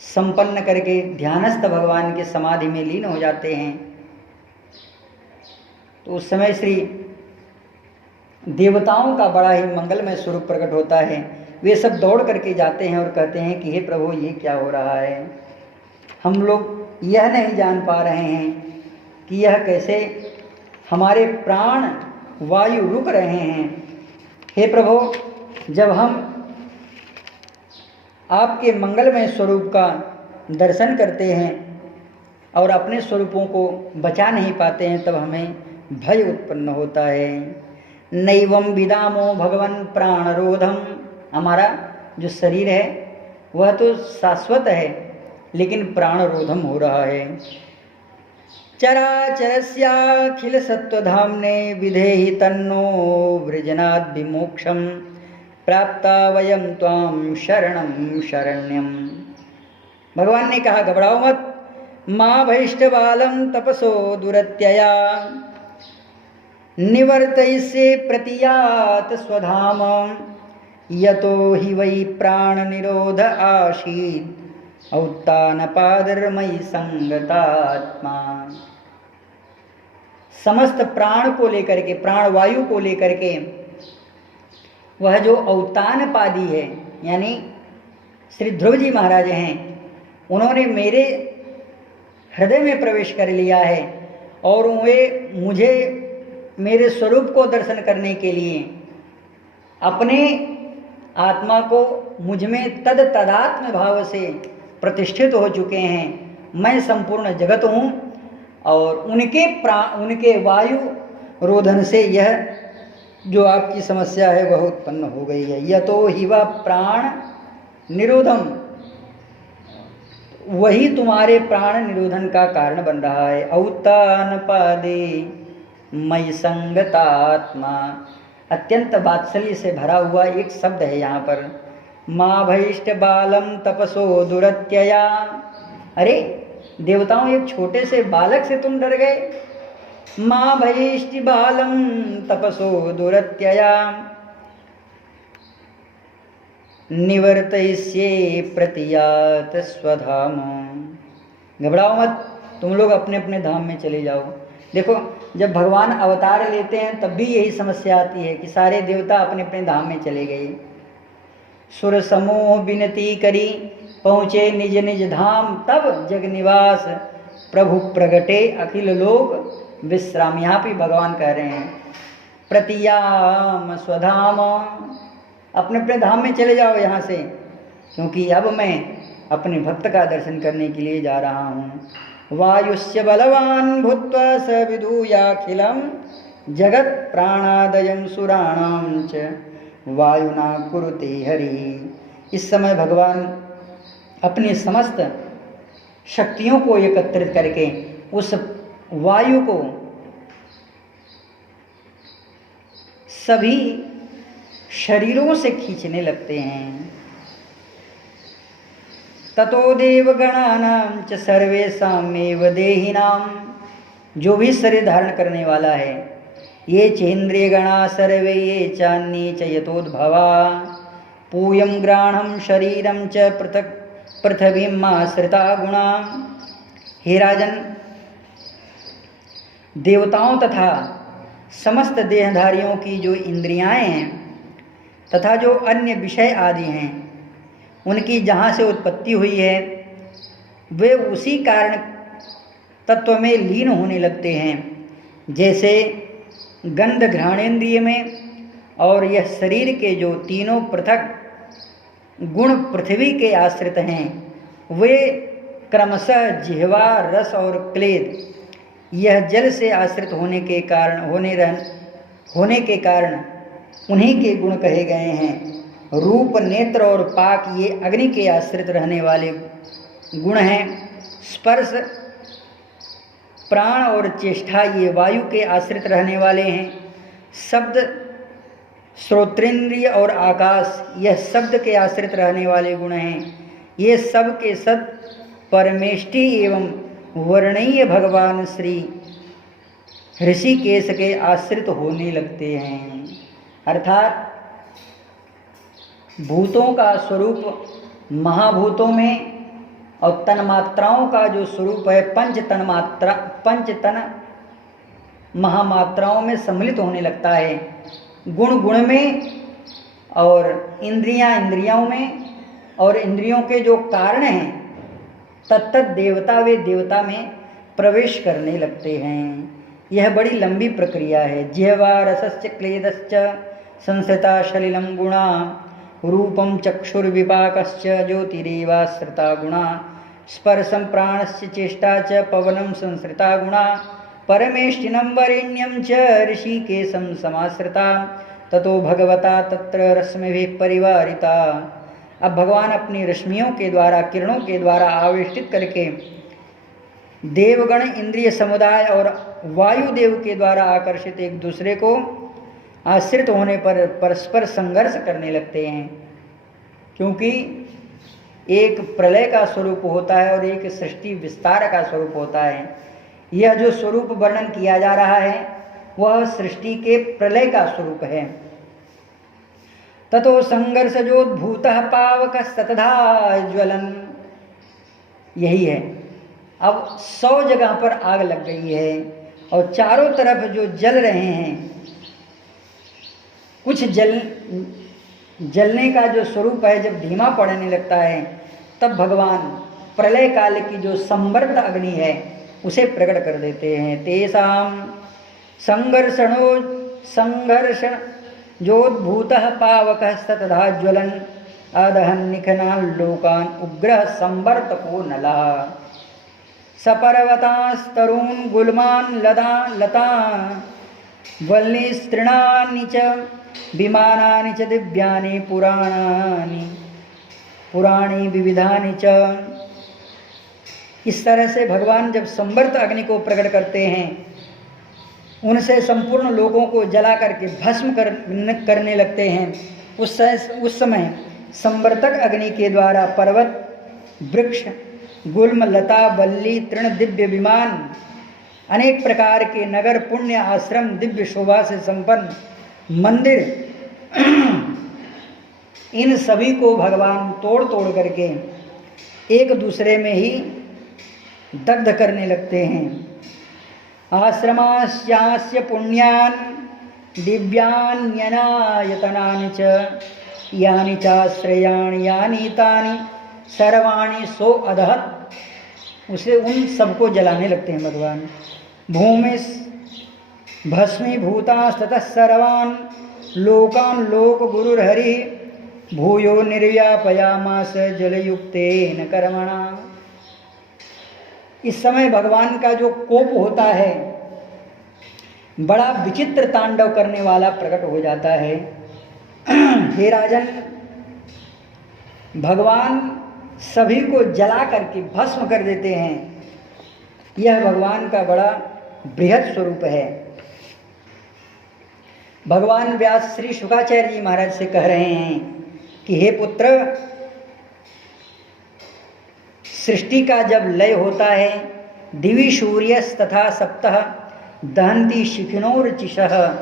संपन्न करके ध्यानस्थ भगवान के समाधि में लीन हो जाते हैं तो उस समय श्री देवताओं का बड़ा ही मंगलमय स्वरूप प्रकट होता है। वे सब दौड़ करके जाते हैं और कहते हैं कि हे प्रभु, ये क्या हो रहा है? हम लोग यह नहीं जान पा रहे हैं कि यह कैसे हमारे प्राण वायु रुक रहे हैं। हे प्रभु, जब हम आपके मंगलमय स्वरूप का दर्शन करते हैं और अपने स्वरूपों को बचा नहीं पाते हैं तब हमें भय उत्पन्न होता है। नैवम विदामो भगवन प्राणरोधम, हमारा जो शरीर है वह तो शाश्वत है लेकिन प्राणरोधम हो रहा है। चराचरस्याखिल सत्वधाम्ने विधेहि तन्नो वृजनाद् विमोक्षम, प्राप्ता वयम त्वाम शरणम शरण्यम। भगवान ने कहा, घबराओ मत, माँ भैष्टबालम तपसो दुरत्यया, निवर्तयिष्ये प्रतियात स्वधाम, यतो हि वै प्राण निरोध आशीत्, औत्तानपादर्मयि संगतात्मा। समस्त प्राण को लेकर के, प्राण वायु को लेकर के वह जो औत्तानपादी है यानी श्री ध्रुव जी महाराज हैं, उन्होंने मेरे हृदय में प्रवेश कर लिया है और वे मुझे मेरे स्वरूप को दर्शन करने के लिए अपने आत्मा को मुझ में तदात्म भाव से प्रतिष्ठित हो चुके हैं। मैं संपूर्ण जगत हूँ और उनके वायु रोधन से यह जो आपकी समस्या है वह उत्पन्न हो गई है। यतो हि वा प्राण निरोधम, वही तुम्हारे प्राण निरोधन का कारण बन रहा है। औत्तानपादे मयि संगतात्मा, अत्यंत वात्सल्य से भरा हुआ एक शब्द है यहाँ पर। माँ भैष्ट बालम तपसो दुरत्यया, अरे देवताओं, एक छोटे से बालक से तुम डर गए। माँ भैष्ट बालम तपसो दुरत्यया, निवर्तयिष्ये प्रतियात स्वधाम। घबराओ मत, तुम लोग अपने अपने धाम में चले जाओ। देखो, जब भगवान अवतार लेते हैं तब भी यही समस्या आती है कि सारे देवता अपने अपने धाम में चले गए। सुर समूह विनती करी, पहुँचे निज निज धाम, तब जग निवास प्रभु प्रगटे अखिल लोक विश्राम। यहाँ पे भगवान कह रहे हैं प्रतियाम स्वधाम, अपने अपने धाम में चले जाओ यहाँ से, क्योंकि अब मैं अपने भक्त का दर्शन करने के लिए जा रहा हूँ। वायुस्य बलवान भूत्वा स विधूयाखिलम, जगत प्राणादयम सुराणाम च वायुना कुरुते हरि। इस समय भगवान अपनी समस्त शक्तियों को एकत्रित करके उस वायु को सभी शरीरों से खींचने लगते हैं। ततो देवगणानां च सर्वेषामेव देहिनां, जो भी शरीर धारण करने वाला है, ये चेन्द्रिय गणा सर्वे ये चान्ये च यतोद्भवा, पूयं ग्राणं शरीरं च पृथक् पृथ्वीमाश्रिता गुणा। हे राजन, देवताओं तथा समस्त देहधारियों की जो इंद्रियाएं हैं तथा जो अन्य विषय आदि हैं, उनकी जहाँ से उत्पत्ति हुई है वे उसी कारण तत्व में लीन होने लगते हैं। जैसे गंध घ्राणेन्द्रिय में और यह शरीर के जो तीनों पृथक गुण पृथ्वी के आश्रित हैं, वे क्रमशः जिह्वा, रस और क्लेद यह जल से आश्रित होने के कारण उन्हीं के गुण कहे गए हैं। रूप, नेत्र और पाक ये अग्नि के आश्रित रहने वाले गुण हैं। स्पर्श, प्राण और चेष्टा ये वायु के आश्रित रहने वाले हैं। शब्द, श्रोत्रेंद्रिय और आकाश यह शब्द के आश्रित रहने वाले गुण हैं। ये सब के सब परमेष्टि एवं वर्णीय भगवान श्री ऋषिकेश के आश्रित होने लगते हैं। अर्थात भूतों का स्वरूप महाभूतों में और तन्मात्राओं का जो स्वरूप है पंच तन महामात्राओं में सम्मिलित होने लगता है। गुण गुण में और इंद्रियां इंद्रियों में और इंद्रियों के जो कारण हैं तत्त देवता वे देवता में प्रवेश करने लगते हैं। यह बड़ी लंबी प्रक्रिया है। जिह्वा रसश्च क्लेदश्च संसृता सलिलं गुणा, रूपं चक्षुर्विपाकश्च ज्योतिरेवाश्रिता गुणा, स्पर्शं प्राणस्य चेष्टा च पवनं संसृता गुणा, परमेष्टिनं वरेण्यं च ऋषिकेशं समाश्रिता, ततो भगवता तत्र रश्मिभिः परिवारिता। अब भगवान अपनी रश्मियों के द्वारा, किरणों के द्वारा आवेष्टित करके देवगण, इंद्रिय समुदाय और वायुदेव के द्वारा आकर्षित एक दूसरे को आश्रित होने पर परस्पर संघर्ष करने लगते हैं। क्योंकि एक प्रलय का स्वरूप होता है और एक सृष्टि विस्तार का स्वरूप होता है। यह जो स्वरूप वर्णन किया जा रहा है वह सृष्टि के प्रलय का स्वरूप है। ततो संघर्षजोद्भूतः पावकः सतधा ज्वलन, यही है। अब 100 जगह पर आग लग गई है और चारों तरफ जो जल रहे हैं, कुछ जलने का जो स्वरूप है जब धीमा पड़ने लगता है तब भगवान प्रलय काल की जो संवर्त अग्नि है उसे प्रकट कर देते हैं। तेषां संघर्षण जोद्भूतः पावकः सतधा ज्वलन अदहन निखनान् लोकान् उग्रः संवर्तको नलः, सपर्वतास्तरून् गुल्मान् लता वल्लीस्तृणानि च विमानानि च दिव्यानि पुराणी विविधानि च। इस तरह से भगवान जब संवर्त अग्नि को प्रकट करते हैं, उनसे संपूर्ण लोगों को जला करके भस्म करने लगते हैं। उस समय संवर्तक अग्नि के द्वारा पर्वत, वृक्ष, गुल्म, लता, बल्ली, तृण, दिव्य विमान, अनेक प्रकार के नगर, पुण्य आश्रम, दिव्य शोभा से संपन्न मंदिर, इन सभी को भगवान तोड़ तोड़ करके एक दूसरे में ही दग्ध करने लगते हैं। आश्रमास्यास्य पुण्यान् दिव्यान्यनायतनानि च यानि चाश्रयाणि यानि तानि सर्वाणि सो अदहत। उसे उन सबको जलाने लगते हैं भगवान। भूमिस भस्मीभूतास्ततः सर्वान् लोकान् लोक गुरुर्हरि भूयो निर्व्यापयामास जलयुक्तेन कर्मणा। इस समय भगवान का जो कोप होता है बड़ा विचित्र तांडव करने वाला प्रकट हो जाता है। हे राजन, भगवान सभी को जला करके भस्म कर देते हैं। यह भगवान का बड़ा बृहद स्वरूप है। भगवान व्यास श्री शुकाचार्य जी महाराज से कह रहे हैं कि हे पुत्र, सृष्टि का जब लय होता है, दिवि सूर्यस तथा सप्तः दहंती शिखिनोर्चिषः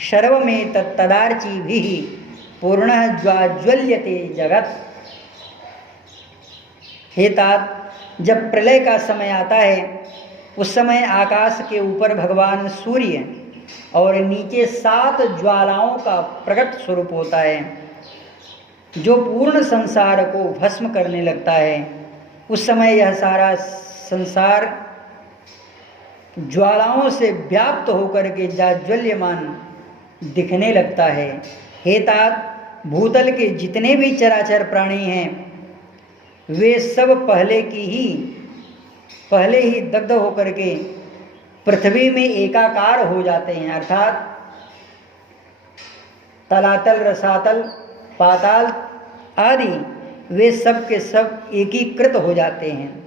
शर्वमेत तदार्चिभिः पूर्णः ज्वाज्वल्यते जगत। हे तात, जब प्रलय का समय आता है उस समय आकाश के ऊपर भगवान सूर्य और नीचे 7 ज्वालाओं का प्रकट स्वरूप होता है जो पूर्ण संसार को भस्म करने लगता है। उस समय यह सारा संसार ज्वालाओं से व्याप्त होकर के जाज्वल्यमान दिखने लगता है। हे तात, भूतल के जितने भी चराचर प्राणी हैं वे सब पहले ही दग्ध होकर के पृथ्वी में एकाकार हो जाते हैं, अर्थात तलातल, रसातल, पाताल आदि वे सब के सब एकीकृत हो जाते हैं।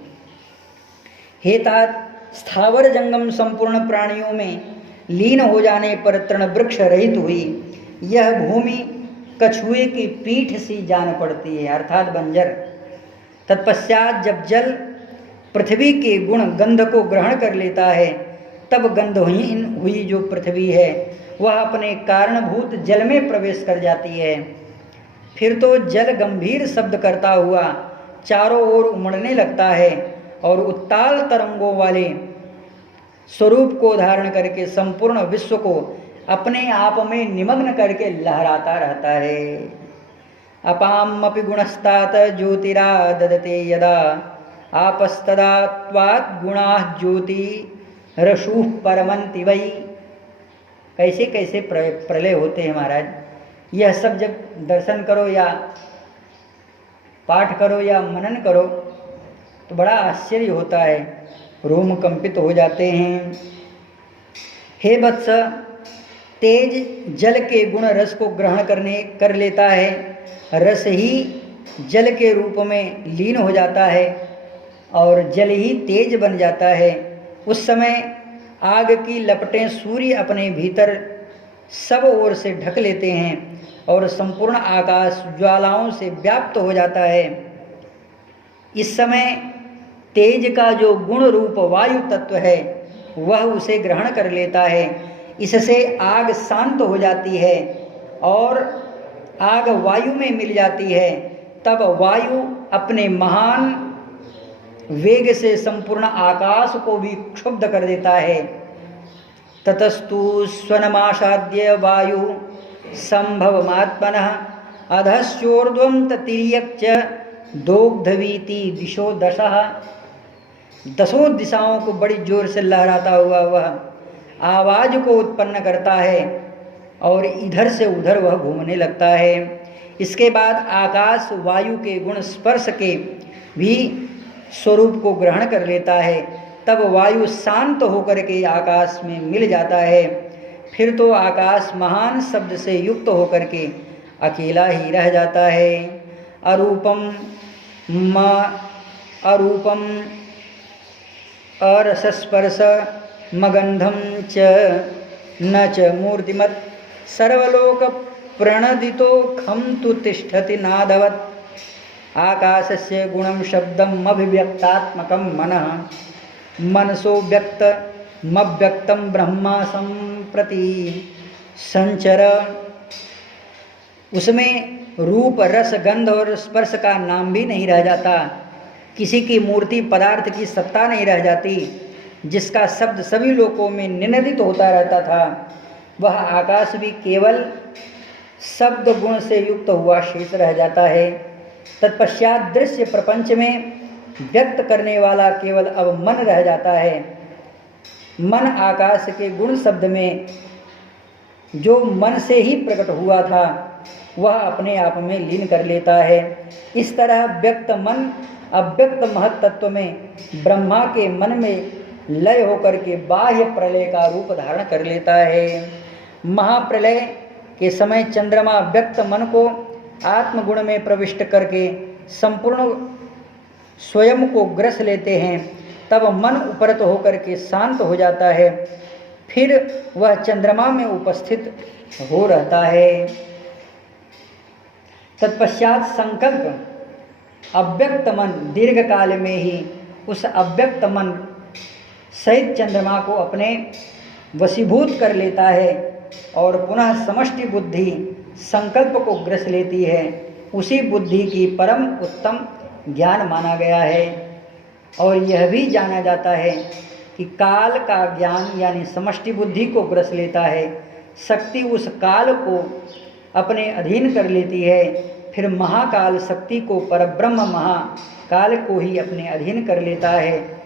हे तात, स्थावर जंगम संपूर्ण प्राणियों में लीन हो जाने पर तृण वृक्ष रहित हुई यह भूमि कछुए की पीठ सी जान पड़ती है, अर्थात बंजर। तत्पश्चात जब जल पृथ्वी के गुण गंध को ग्रहण कर लेता है तब गंधहीन हुई जो पृथ्वी है वह अपने कारणभूत जल में प्रवेश कर जाती है। फिर तो जल गंभीर शब्द करता हुआ चारों ओर उमड़ने लगता है और उत्ताल तरंगों वाले स्वरूप को धारण करके संपूर्ण विश्व को अपने आप में निमग्न करके लहराता रहता है। अपामपि गुणस्तात ज्योतिरा ददते यदा आपस्तदा त्वात् गुणाः ज्योति रसूः परमन्ति वै। कैसे कैसे प्रलय होते हैं महाराज। यह सब जब दर्शन करो या पाठ करो या मनन करो तो बड़ा आश्चर्य होता है, रोम कंपित हो जाते हैं। हे वत्स, तेज जल के गुण रस को ग्रहण कर लेता है, रस ही जल के रूप में लीन हो जाता है और जल ही तेज बन जाता है। उस समय आग की लपटें सूर्य अपने भीतर सब ओर से ढक लेते हैं और संपूर्ण आकाश ज्वालाओं से व्याप्त हो जाता है। इस समय तेज का जो गुण रूप वायु तत्व है वह उसे ग्रहण कर लेता है। इससे आग शांत हो जाती है और आग वायु में मिल जाती है। तब वायु अपने महान वेग से संपूर्ण आकाश को भी क्षुब्ध कर देता है। ततस्तु स्वनमासाद्य वायु संभवमात्मनः अधश्चोर्ध्वं ततिर्यक् च दोग्धवीति दिशो दशः। दसों दिशाओं को बड़ी जोर से लहराता हुआ वह आवाज को उत्पन्न करता है और इधर से उधर वह घूमने लगता है। इसके बाद आकाश वायु के गुण स्पर्श के भी स्वरूप को ग्रहण कर लेता है। तब वायु शांत होकर के आकाश में मिल जाता है। फिर तो आकाश महान शब्द से युक्त होकर के अकेला ही रह जाता है। अरूपम अरसस्पर्श मगंधम च न च मूर्तिमत् सर्वलोक प्रणदितो खम तु तिष्ठति नादवत्। आकाशस्य गुणं शब्दम अभिव्यक्तात्मकं मनः मनसो व्यक्तमव्यक्तं ब्रह्मा संप्रति संचर। उसमें रूप, रस, गंध और स्पर्श का नाम भी नहीं रह जाता। किसी की मूर्ति पदार्थ की सत्ता नहीं रह जाती। जिसका शब्द सभी लोकों में निनदित होता रहता था, वह आकाश भी केवल शब्द गुण से युक्त हुआ शेष रह जाता है। तत्पश्चात दृश्य प्रपंच में व्यक्त करने वाला केवल अब मन रह जाता है। मन आकाश के गुण शब्द में जो मन से ही प्रकट हुआ था वह अपने आप में लीन कर लेता है। इस तरह व्यक्त मन अव्यक्त महत तत्व में ब्रह्मा के मन में लय होकर के बाह्य प्रलय का रूप धारण कर लेता है। महाप्रलय के समय चंद्रमा व्यक्त मन को आत्मगुण में प्रविष्ट करके संपूर्ण स्वयं को ग्रस लेते हैं। तब मन उपरत होकर के शांत हो जाता है, फिर वह चंद्रमा में उपस्थित हो रहता है। तत्पश्चात संकल्प अव्यक्त मन दीर्घ काल में ही उस अव्यक्त मन सहित चंद्रमा को अपने वशीभूत कर लेता है और पुनः समष्टि बुद्धि संकल्प को ग्रस लेती है। उसी बुद्धि की परम उत्तम ज्ञान माना गया है। और यह भी जाना जाता है कि काल का ज्ञान यानी समष्टि बुद्धि को ग्रस लेता है। शक्ति उस काल को अपने अधीन कर लेती है, फिर महाकाल शक्ति को परब्रह्म महाकाल को ही अपने अधीन कर लेता है।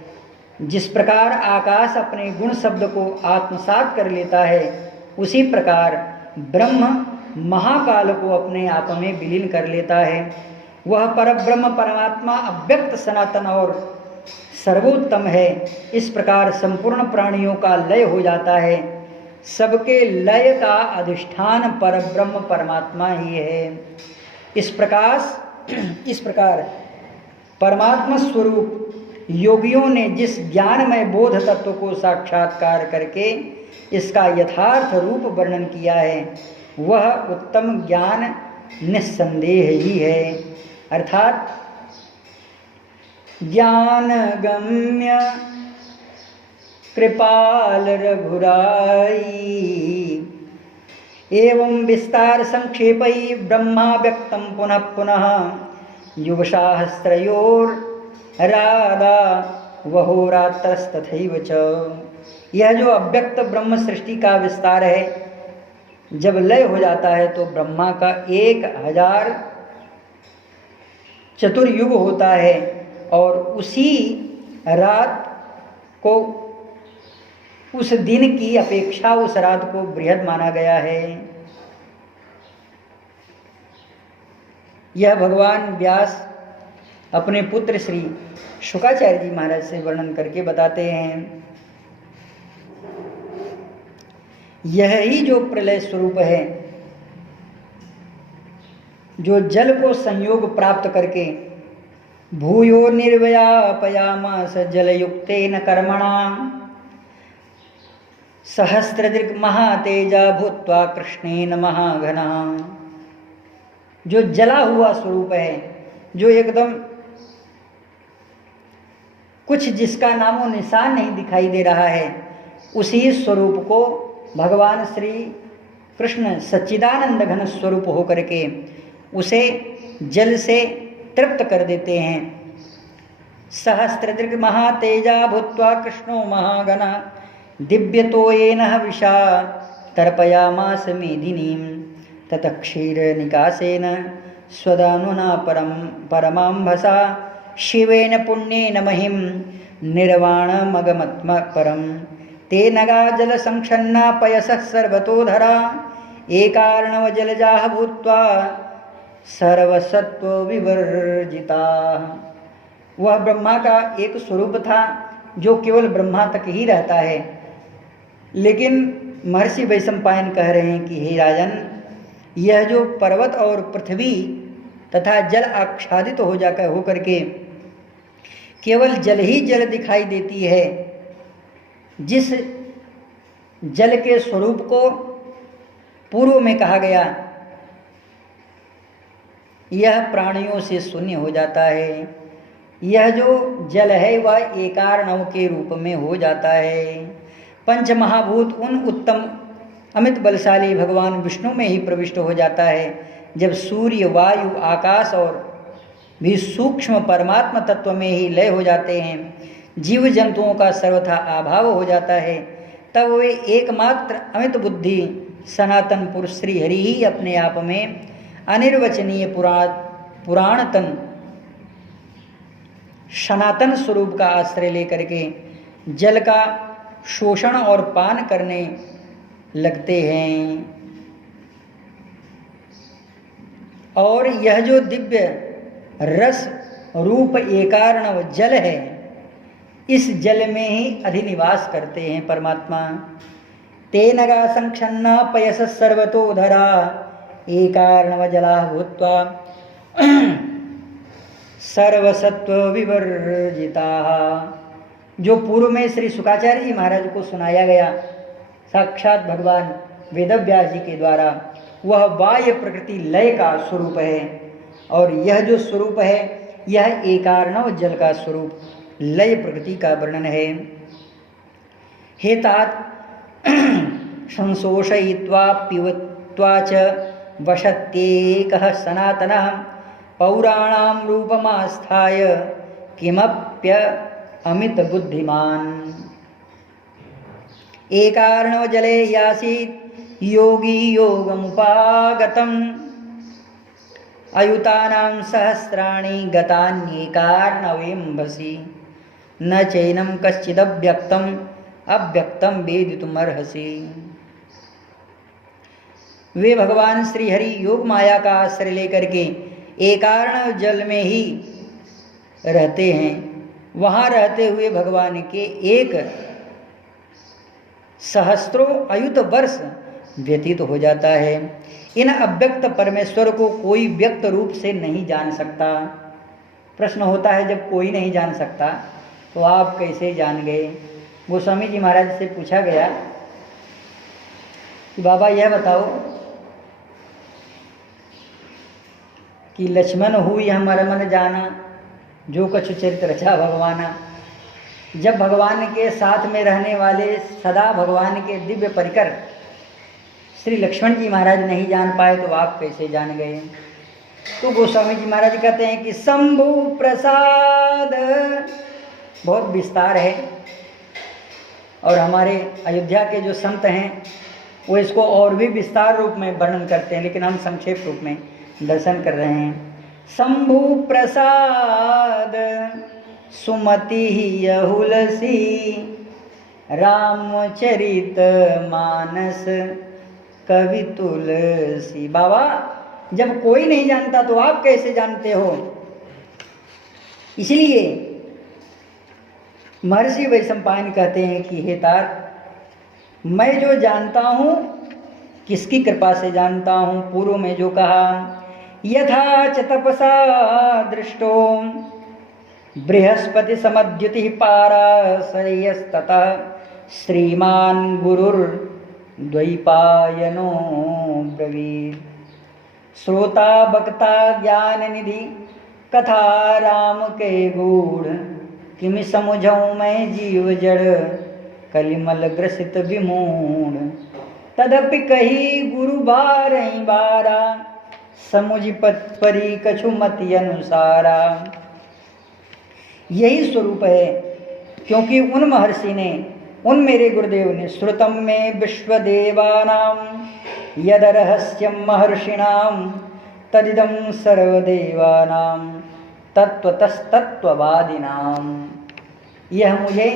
जिस प्रकार आकाश अपने गुण शब्द को आत्मसात कर लेता है, उसी प्रकार ब्रह्म महाकाल को अपने आप में विलीन कर लेता है। वह परब्रह्म परमात्मा अव्यक्त सनातन और सर्वोत्तम है। इस प्रकार संपूर्ण प्राणियों का लय हो जाता है। सबके लय का अधिष्ठान परब्रह्म परमात्मा ही है। इस प्रकार परमात्मा स्वरूप योगियों ने जिस ज्ञानमय बोध तत्व को साक्षात्कार करके इसका यथार्थ रूप वर्णन किया है, वह उत्तम ज्ञान निस्संदेह ही है। अर्थात ज्ञान गम्य कृपाल रघुराई एवं विस्तार संक्षेपै ब्रह्मा व्यक्तम पुनः पुनः युगशास्त्रयोर राधा वहोरात्रस्तथैव च। यह जो अव्यक्त ब्रह्म सृष्टि का विस्तार है, जब लय हो जाता है तो ब्रह्मा का 1000 चतुर्युग होता है और उसी रात को, उस दिन की अपेक्षा उस रात को बृहद माना गया है। यह भगवान व्यास अपने पुत्र श्री शुकाचार्य जी महाराज से वर्णन करके बताते हैं। यह ही जो प्रलय स्वरूप है, जो जल को संयोग प्राप्त करके भूयो निर्व्यापयामास जलयुक्तेन कर्मणा सहस्रदृक् महातेजा भूत्वा कृष्णेन महाघना। जो जला हुआ स्वरूप है, जो एकदम कुछ जिसका नामो निशान नहीं दिखाई दे रहा है, उसी स्वरूप को भगवान श्री कृष्ण सच्चिदानंद घन स्वरूप होकर के उसे जल से तृप्त कर देते हैं। सहस्रदृक् महातेजा भूत्वा कृष्णो महागना दिव्यतोयेन विषा तर्पयामास मेदिनीं ततः क्षीरनिकासेन स्वदानुना परमाम्भसा शिवेन पुण्येन महिं निर्वाणमगमत्म परं ते नगा जलसंक्षन्ना पयसः सर्वतोधरा एकार्णवजलजाः भूत्वा सर्वसत्व विवर्जिता। वह ब्रह्मा का एक स्वरूप था जो केवल ब्रह्मा तक ही रहता है। लेकिन महर्षि वैशंपायन कह रहे हैं कि हे राजन, यह जो पर्वत और पृथ्वी तथा जल आच्छादित हो जाकर होकर के केवल जल ही जल दिखाई देती है, जिस जल के स्वरूप को पूर्व में कहा गया, यह प्राणियों से शून्य हो जाता है। यह जो जल है वह एकार्णव के रूप में हो जाता है। पंच महाभूत उन उत्तम अमित बलशाली भगवान विष्णु में ही प्रविष्ट हो जाता है। जब सूर्य, वायु, आकाश और भी सूक्ष्म परमात्मा तत्व में ही लय हो जाते हैं, जीव जंतुओं का सर्वथा अभाव हो जाता है, तब वे एकमात्र अमित बुद्धि सनातन पुरुष श्री हरि ही अपने आप में अनिर्वचनीय पुराणतन सनातन स्वरूप का आश्रय लेकर के जल का शोषण और पान करने लगते हैं। और यह जो दिव्य रस रूप एकार्णव जल है, इस जल में ही अधिनिवास करते हैं परमात्मा। तेनगा संक्षन्ना पयस सर्वतोधरा एकार्णव जला भूत्वा सर्वसत्व विवर्जिता। जो पूर्व में श्री शुकाचार्य जी महाराज को सुनाया गया साक्षात भगवान वेदव्यास जी के द्वारा, वह बाह्य प्रकृति लय का स्वरूप है। और यह जो स्वरूप है, यह एकार्णव जल का स्वरूप लय प्रकृति का वर्णन है। हे तात संशोषयित्वा पिबत्वा च वशत्येकः सनातनः पौराणां रूपमास्थाय किमप्य अमित बुद्धिमान। एकार्णव जले यासीत् योगी योगमुपागतम् अयुतानां सहस्राणि गतान्येकार्णवेम्भसि न चैनं कश्चिदव्यक्तम् अव्यक्तं वेदितुमर्हसि। वे भगवान श्री हरि योग माया का आश्रय लेकर के एकार्णव जल में ही रहते हैं। वहाँ रहते हुए भगवान के एक सहस्त्रों अयुत वर्ष व्यतीत हो जाता है। इन अव्यक्त परमेश्वर को कोई व्यक्त रूप से नहीं जान सकता। प्रश्न होता है, जब कोई नहीं जान सकता तो आप कैसे जान गए? गोस्वामी जी महाराज से पूछा गया कि बाबा यह बताओ कि लक्ष्मण हुई हमारा मन जाना, जो कछु चरित्र रचा भगवाना। जब भगवान के साथ में रहने वाले सदा भगवान के दिव्य परिकर श्री लक्ष्मण जी महाराज नहीं जान पाए तो आप कैसे जान गए? तो गोस्वामी जी महाराज कहते हैं कि शंभु प्रसाद, बहुत विस्तार है। और हमारे अयोध्या के जो संत हैं वो इसको और भी विस्तार रूप में वर्णन करते हैं, लेकिन हम संक्षेप रूप में दर्शन कर रहे हैं। शंभु प्रसाद सुमति यहुलसी रामचरित मानस कवि तुलसी। बाबा जब कोई नहीं जानता तो आप कैसे जानते हो? इसलिए महर्षि वैशंपायन कहते हैं कि हे तात, मैं जो जानता हूँ किसकी कृपा से जानता हूँ? पूर्व में जो कहा, यथा च तपसा दृष्टो बृहस्पति समद्युति पाराशर्यस्ततः श्रीमान गुरुर्द्वैपायनो ब्रवीत्। श्रोता वक्ता ज्ञान निधि कथा राम के गूढ़, किमि समुझऊँ मैं जीव जड़ कलिमल ग्रसित विमूढ़। तदपि कही गुरु बारहि बारा, समुझ परी कछु मति अनुसारा। यही स्वरूप है, क्योंकि उन महर्षि ने, उन मेरे गुरुदेव ने श्रुतम में विश्वदेवानां यद रहस्यम महर्षिणां तदिदं सर्वदेवानां तत्वतस्तत्ववादिनां। यह मुझे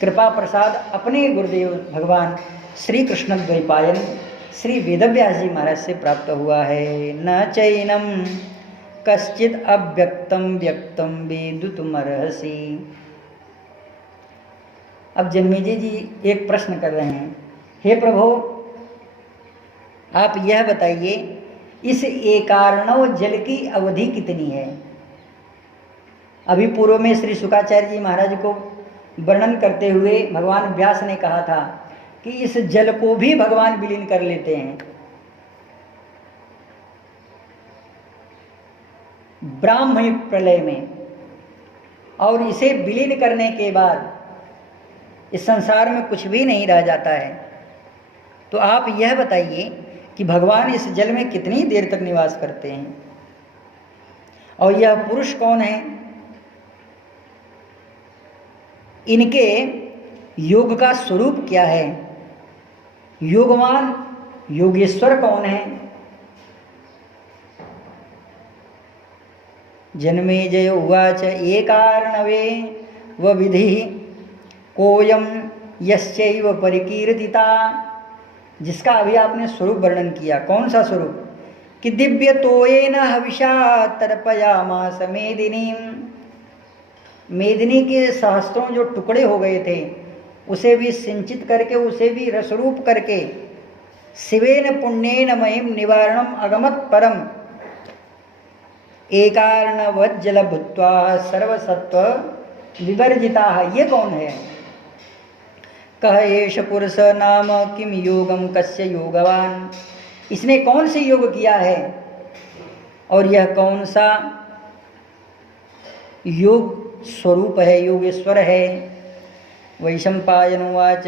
कृपा प्रसाद अपने गुरुदेव भगवान श्री कृष्ण द्वैपायन श्री वेदव्यास जी महाराज से प्राप्त हुआ है। न चैनम कश्चित अव्यक्तम व्यक्तम वेदितुमर्हसि। अब जन्मेजय जी एक प्रश्न कर रहे हैं, हे प्रभु आप यह बताइए इस एकार्णव जल की अवधि कितनी है? अभी पूर्व में श्री शुकाचार्य जी महाराज को वर्णन करते हुए भगवान व्यास ने कहा था कि इस जल को भी भगवान विलीन कर लेते हैं। ब्राह्मणी प्रलय में, और इसे विलीन करने के बाद इस संसार में कुछ भी नहीं रह जाता है। तो आप यह बताइए कि भगवान इस जल में कितनी देर तक निवास करते हैं, और यह पुरुष कौन है? इनके योग का स्वरूप क्या है, योगवान योगेश्वर कौन है। जन्मेजय उवाच एकार्णवे व विधि कोयम यस्यैव परिकीर्तिता। जिसका अभी आपने स्वरूप वर्णन किया, कौन सा स्वरूप, कि दिव्य तोयेन हविषा तर्पयामास मेदिनीं। मेदिनी के सहस्त्रों जो टुकड़े हो गए थे उसे भी सिंचित करके, उसे भी रसरूप करके, शिवेन पुण्येन महिम निवारणम अगमत परम एकार्णवज्जल भूत्वा सर्वसत्व विवर्जिता। ये कौन है, कह एष पुरुष नाम किम योगम कस्य योगवान। इसने कौन से योग किया है और यह कौन सा योग स्वरूप है, योगेश्वर है। वैशंपायनुवाच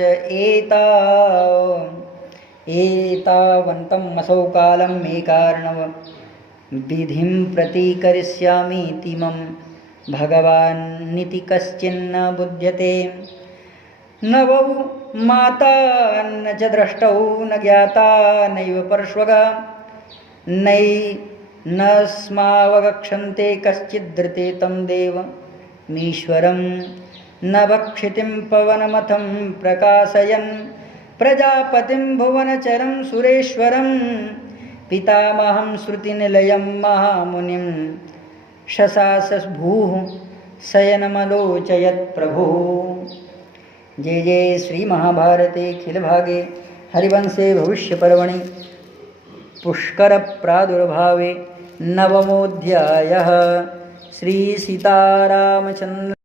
एतावन्तं असौ कालम् एकार्णव विधिं प्रतीकरिष्यामीति मम भगवान्निति कश्चिन्न बुध्यते। न वौ माता न च द्रष्टौ न ज्ञाता नैव परश्वग न स्मावगक्षन्ते कश्चिद्धृते तं देवमीश्वरं न भक्षितिं पवनमथं प्रकाशयन् प्रजापतिं भुवनचरं सुरेश्वरं पितामहं श्रुतिनिलयं महामुनिं शशास भूः शयनमलोचयत् प्रभुः। जय जय श्री महाभारते खिलभागे हरिवंशे भविष्यपर्वणि पुष्कर प्रादुर्भावे नवमोऽध्यायः। श्री सीतारामचंद्र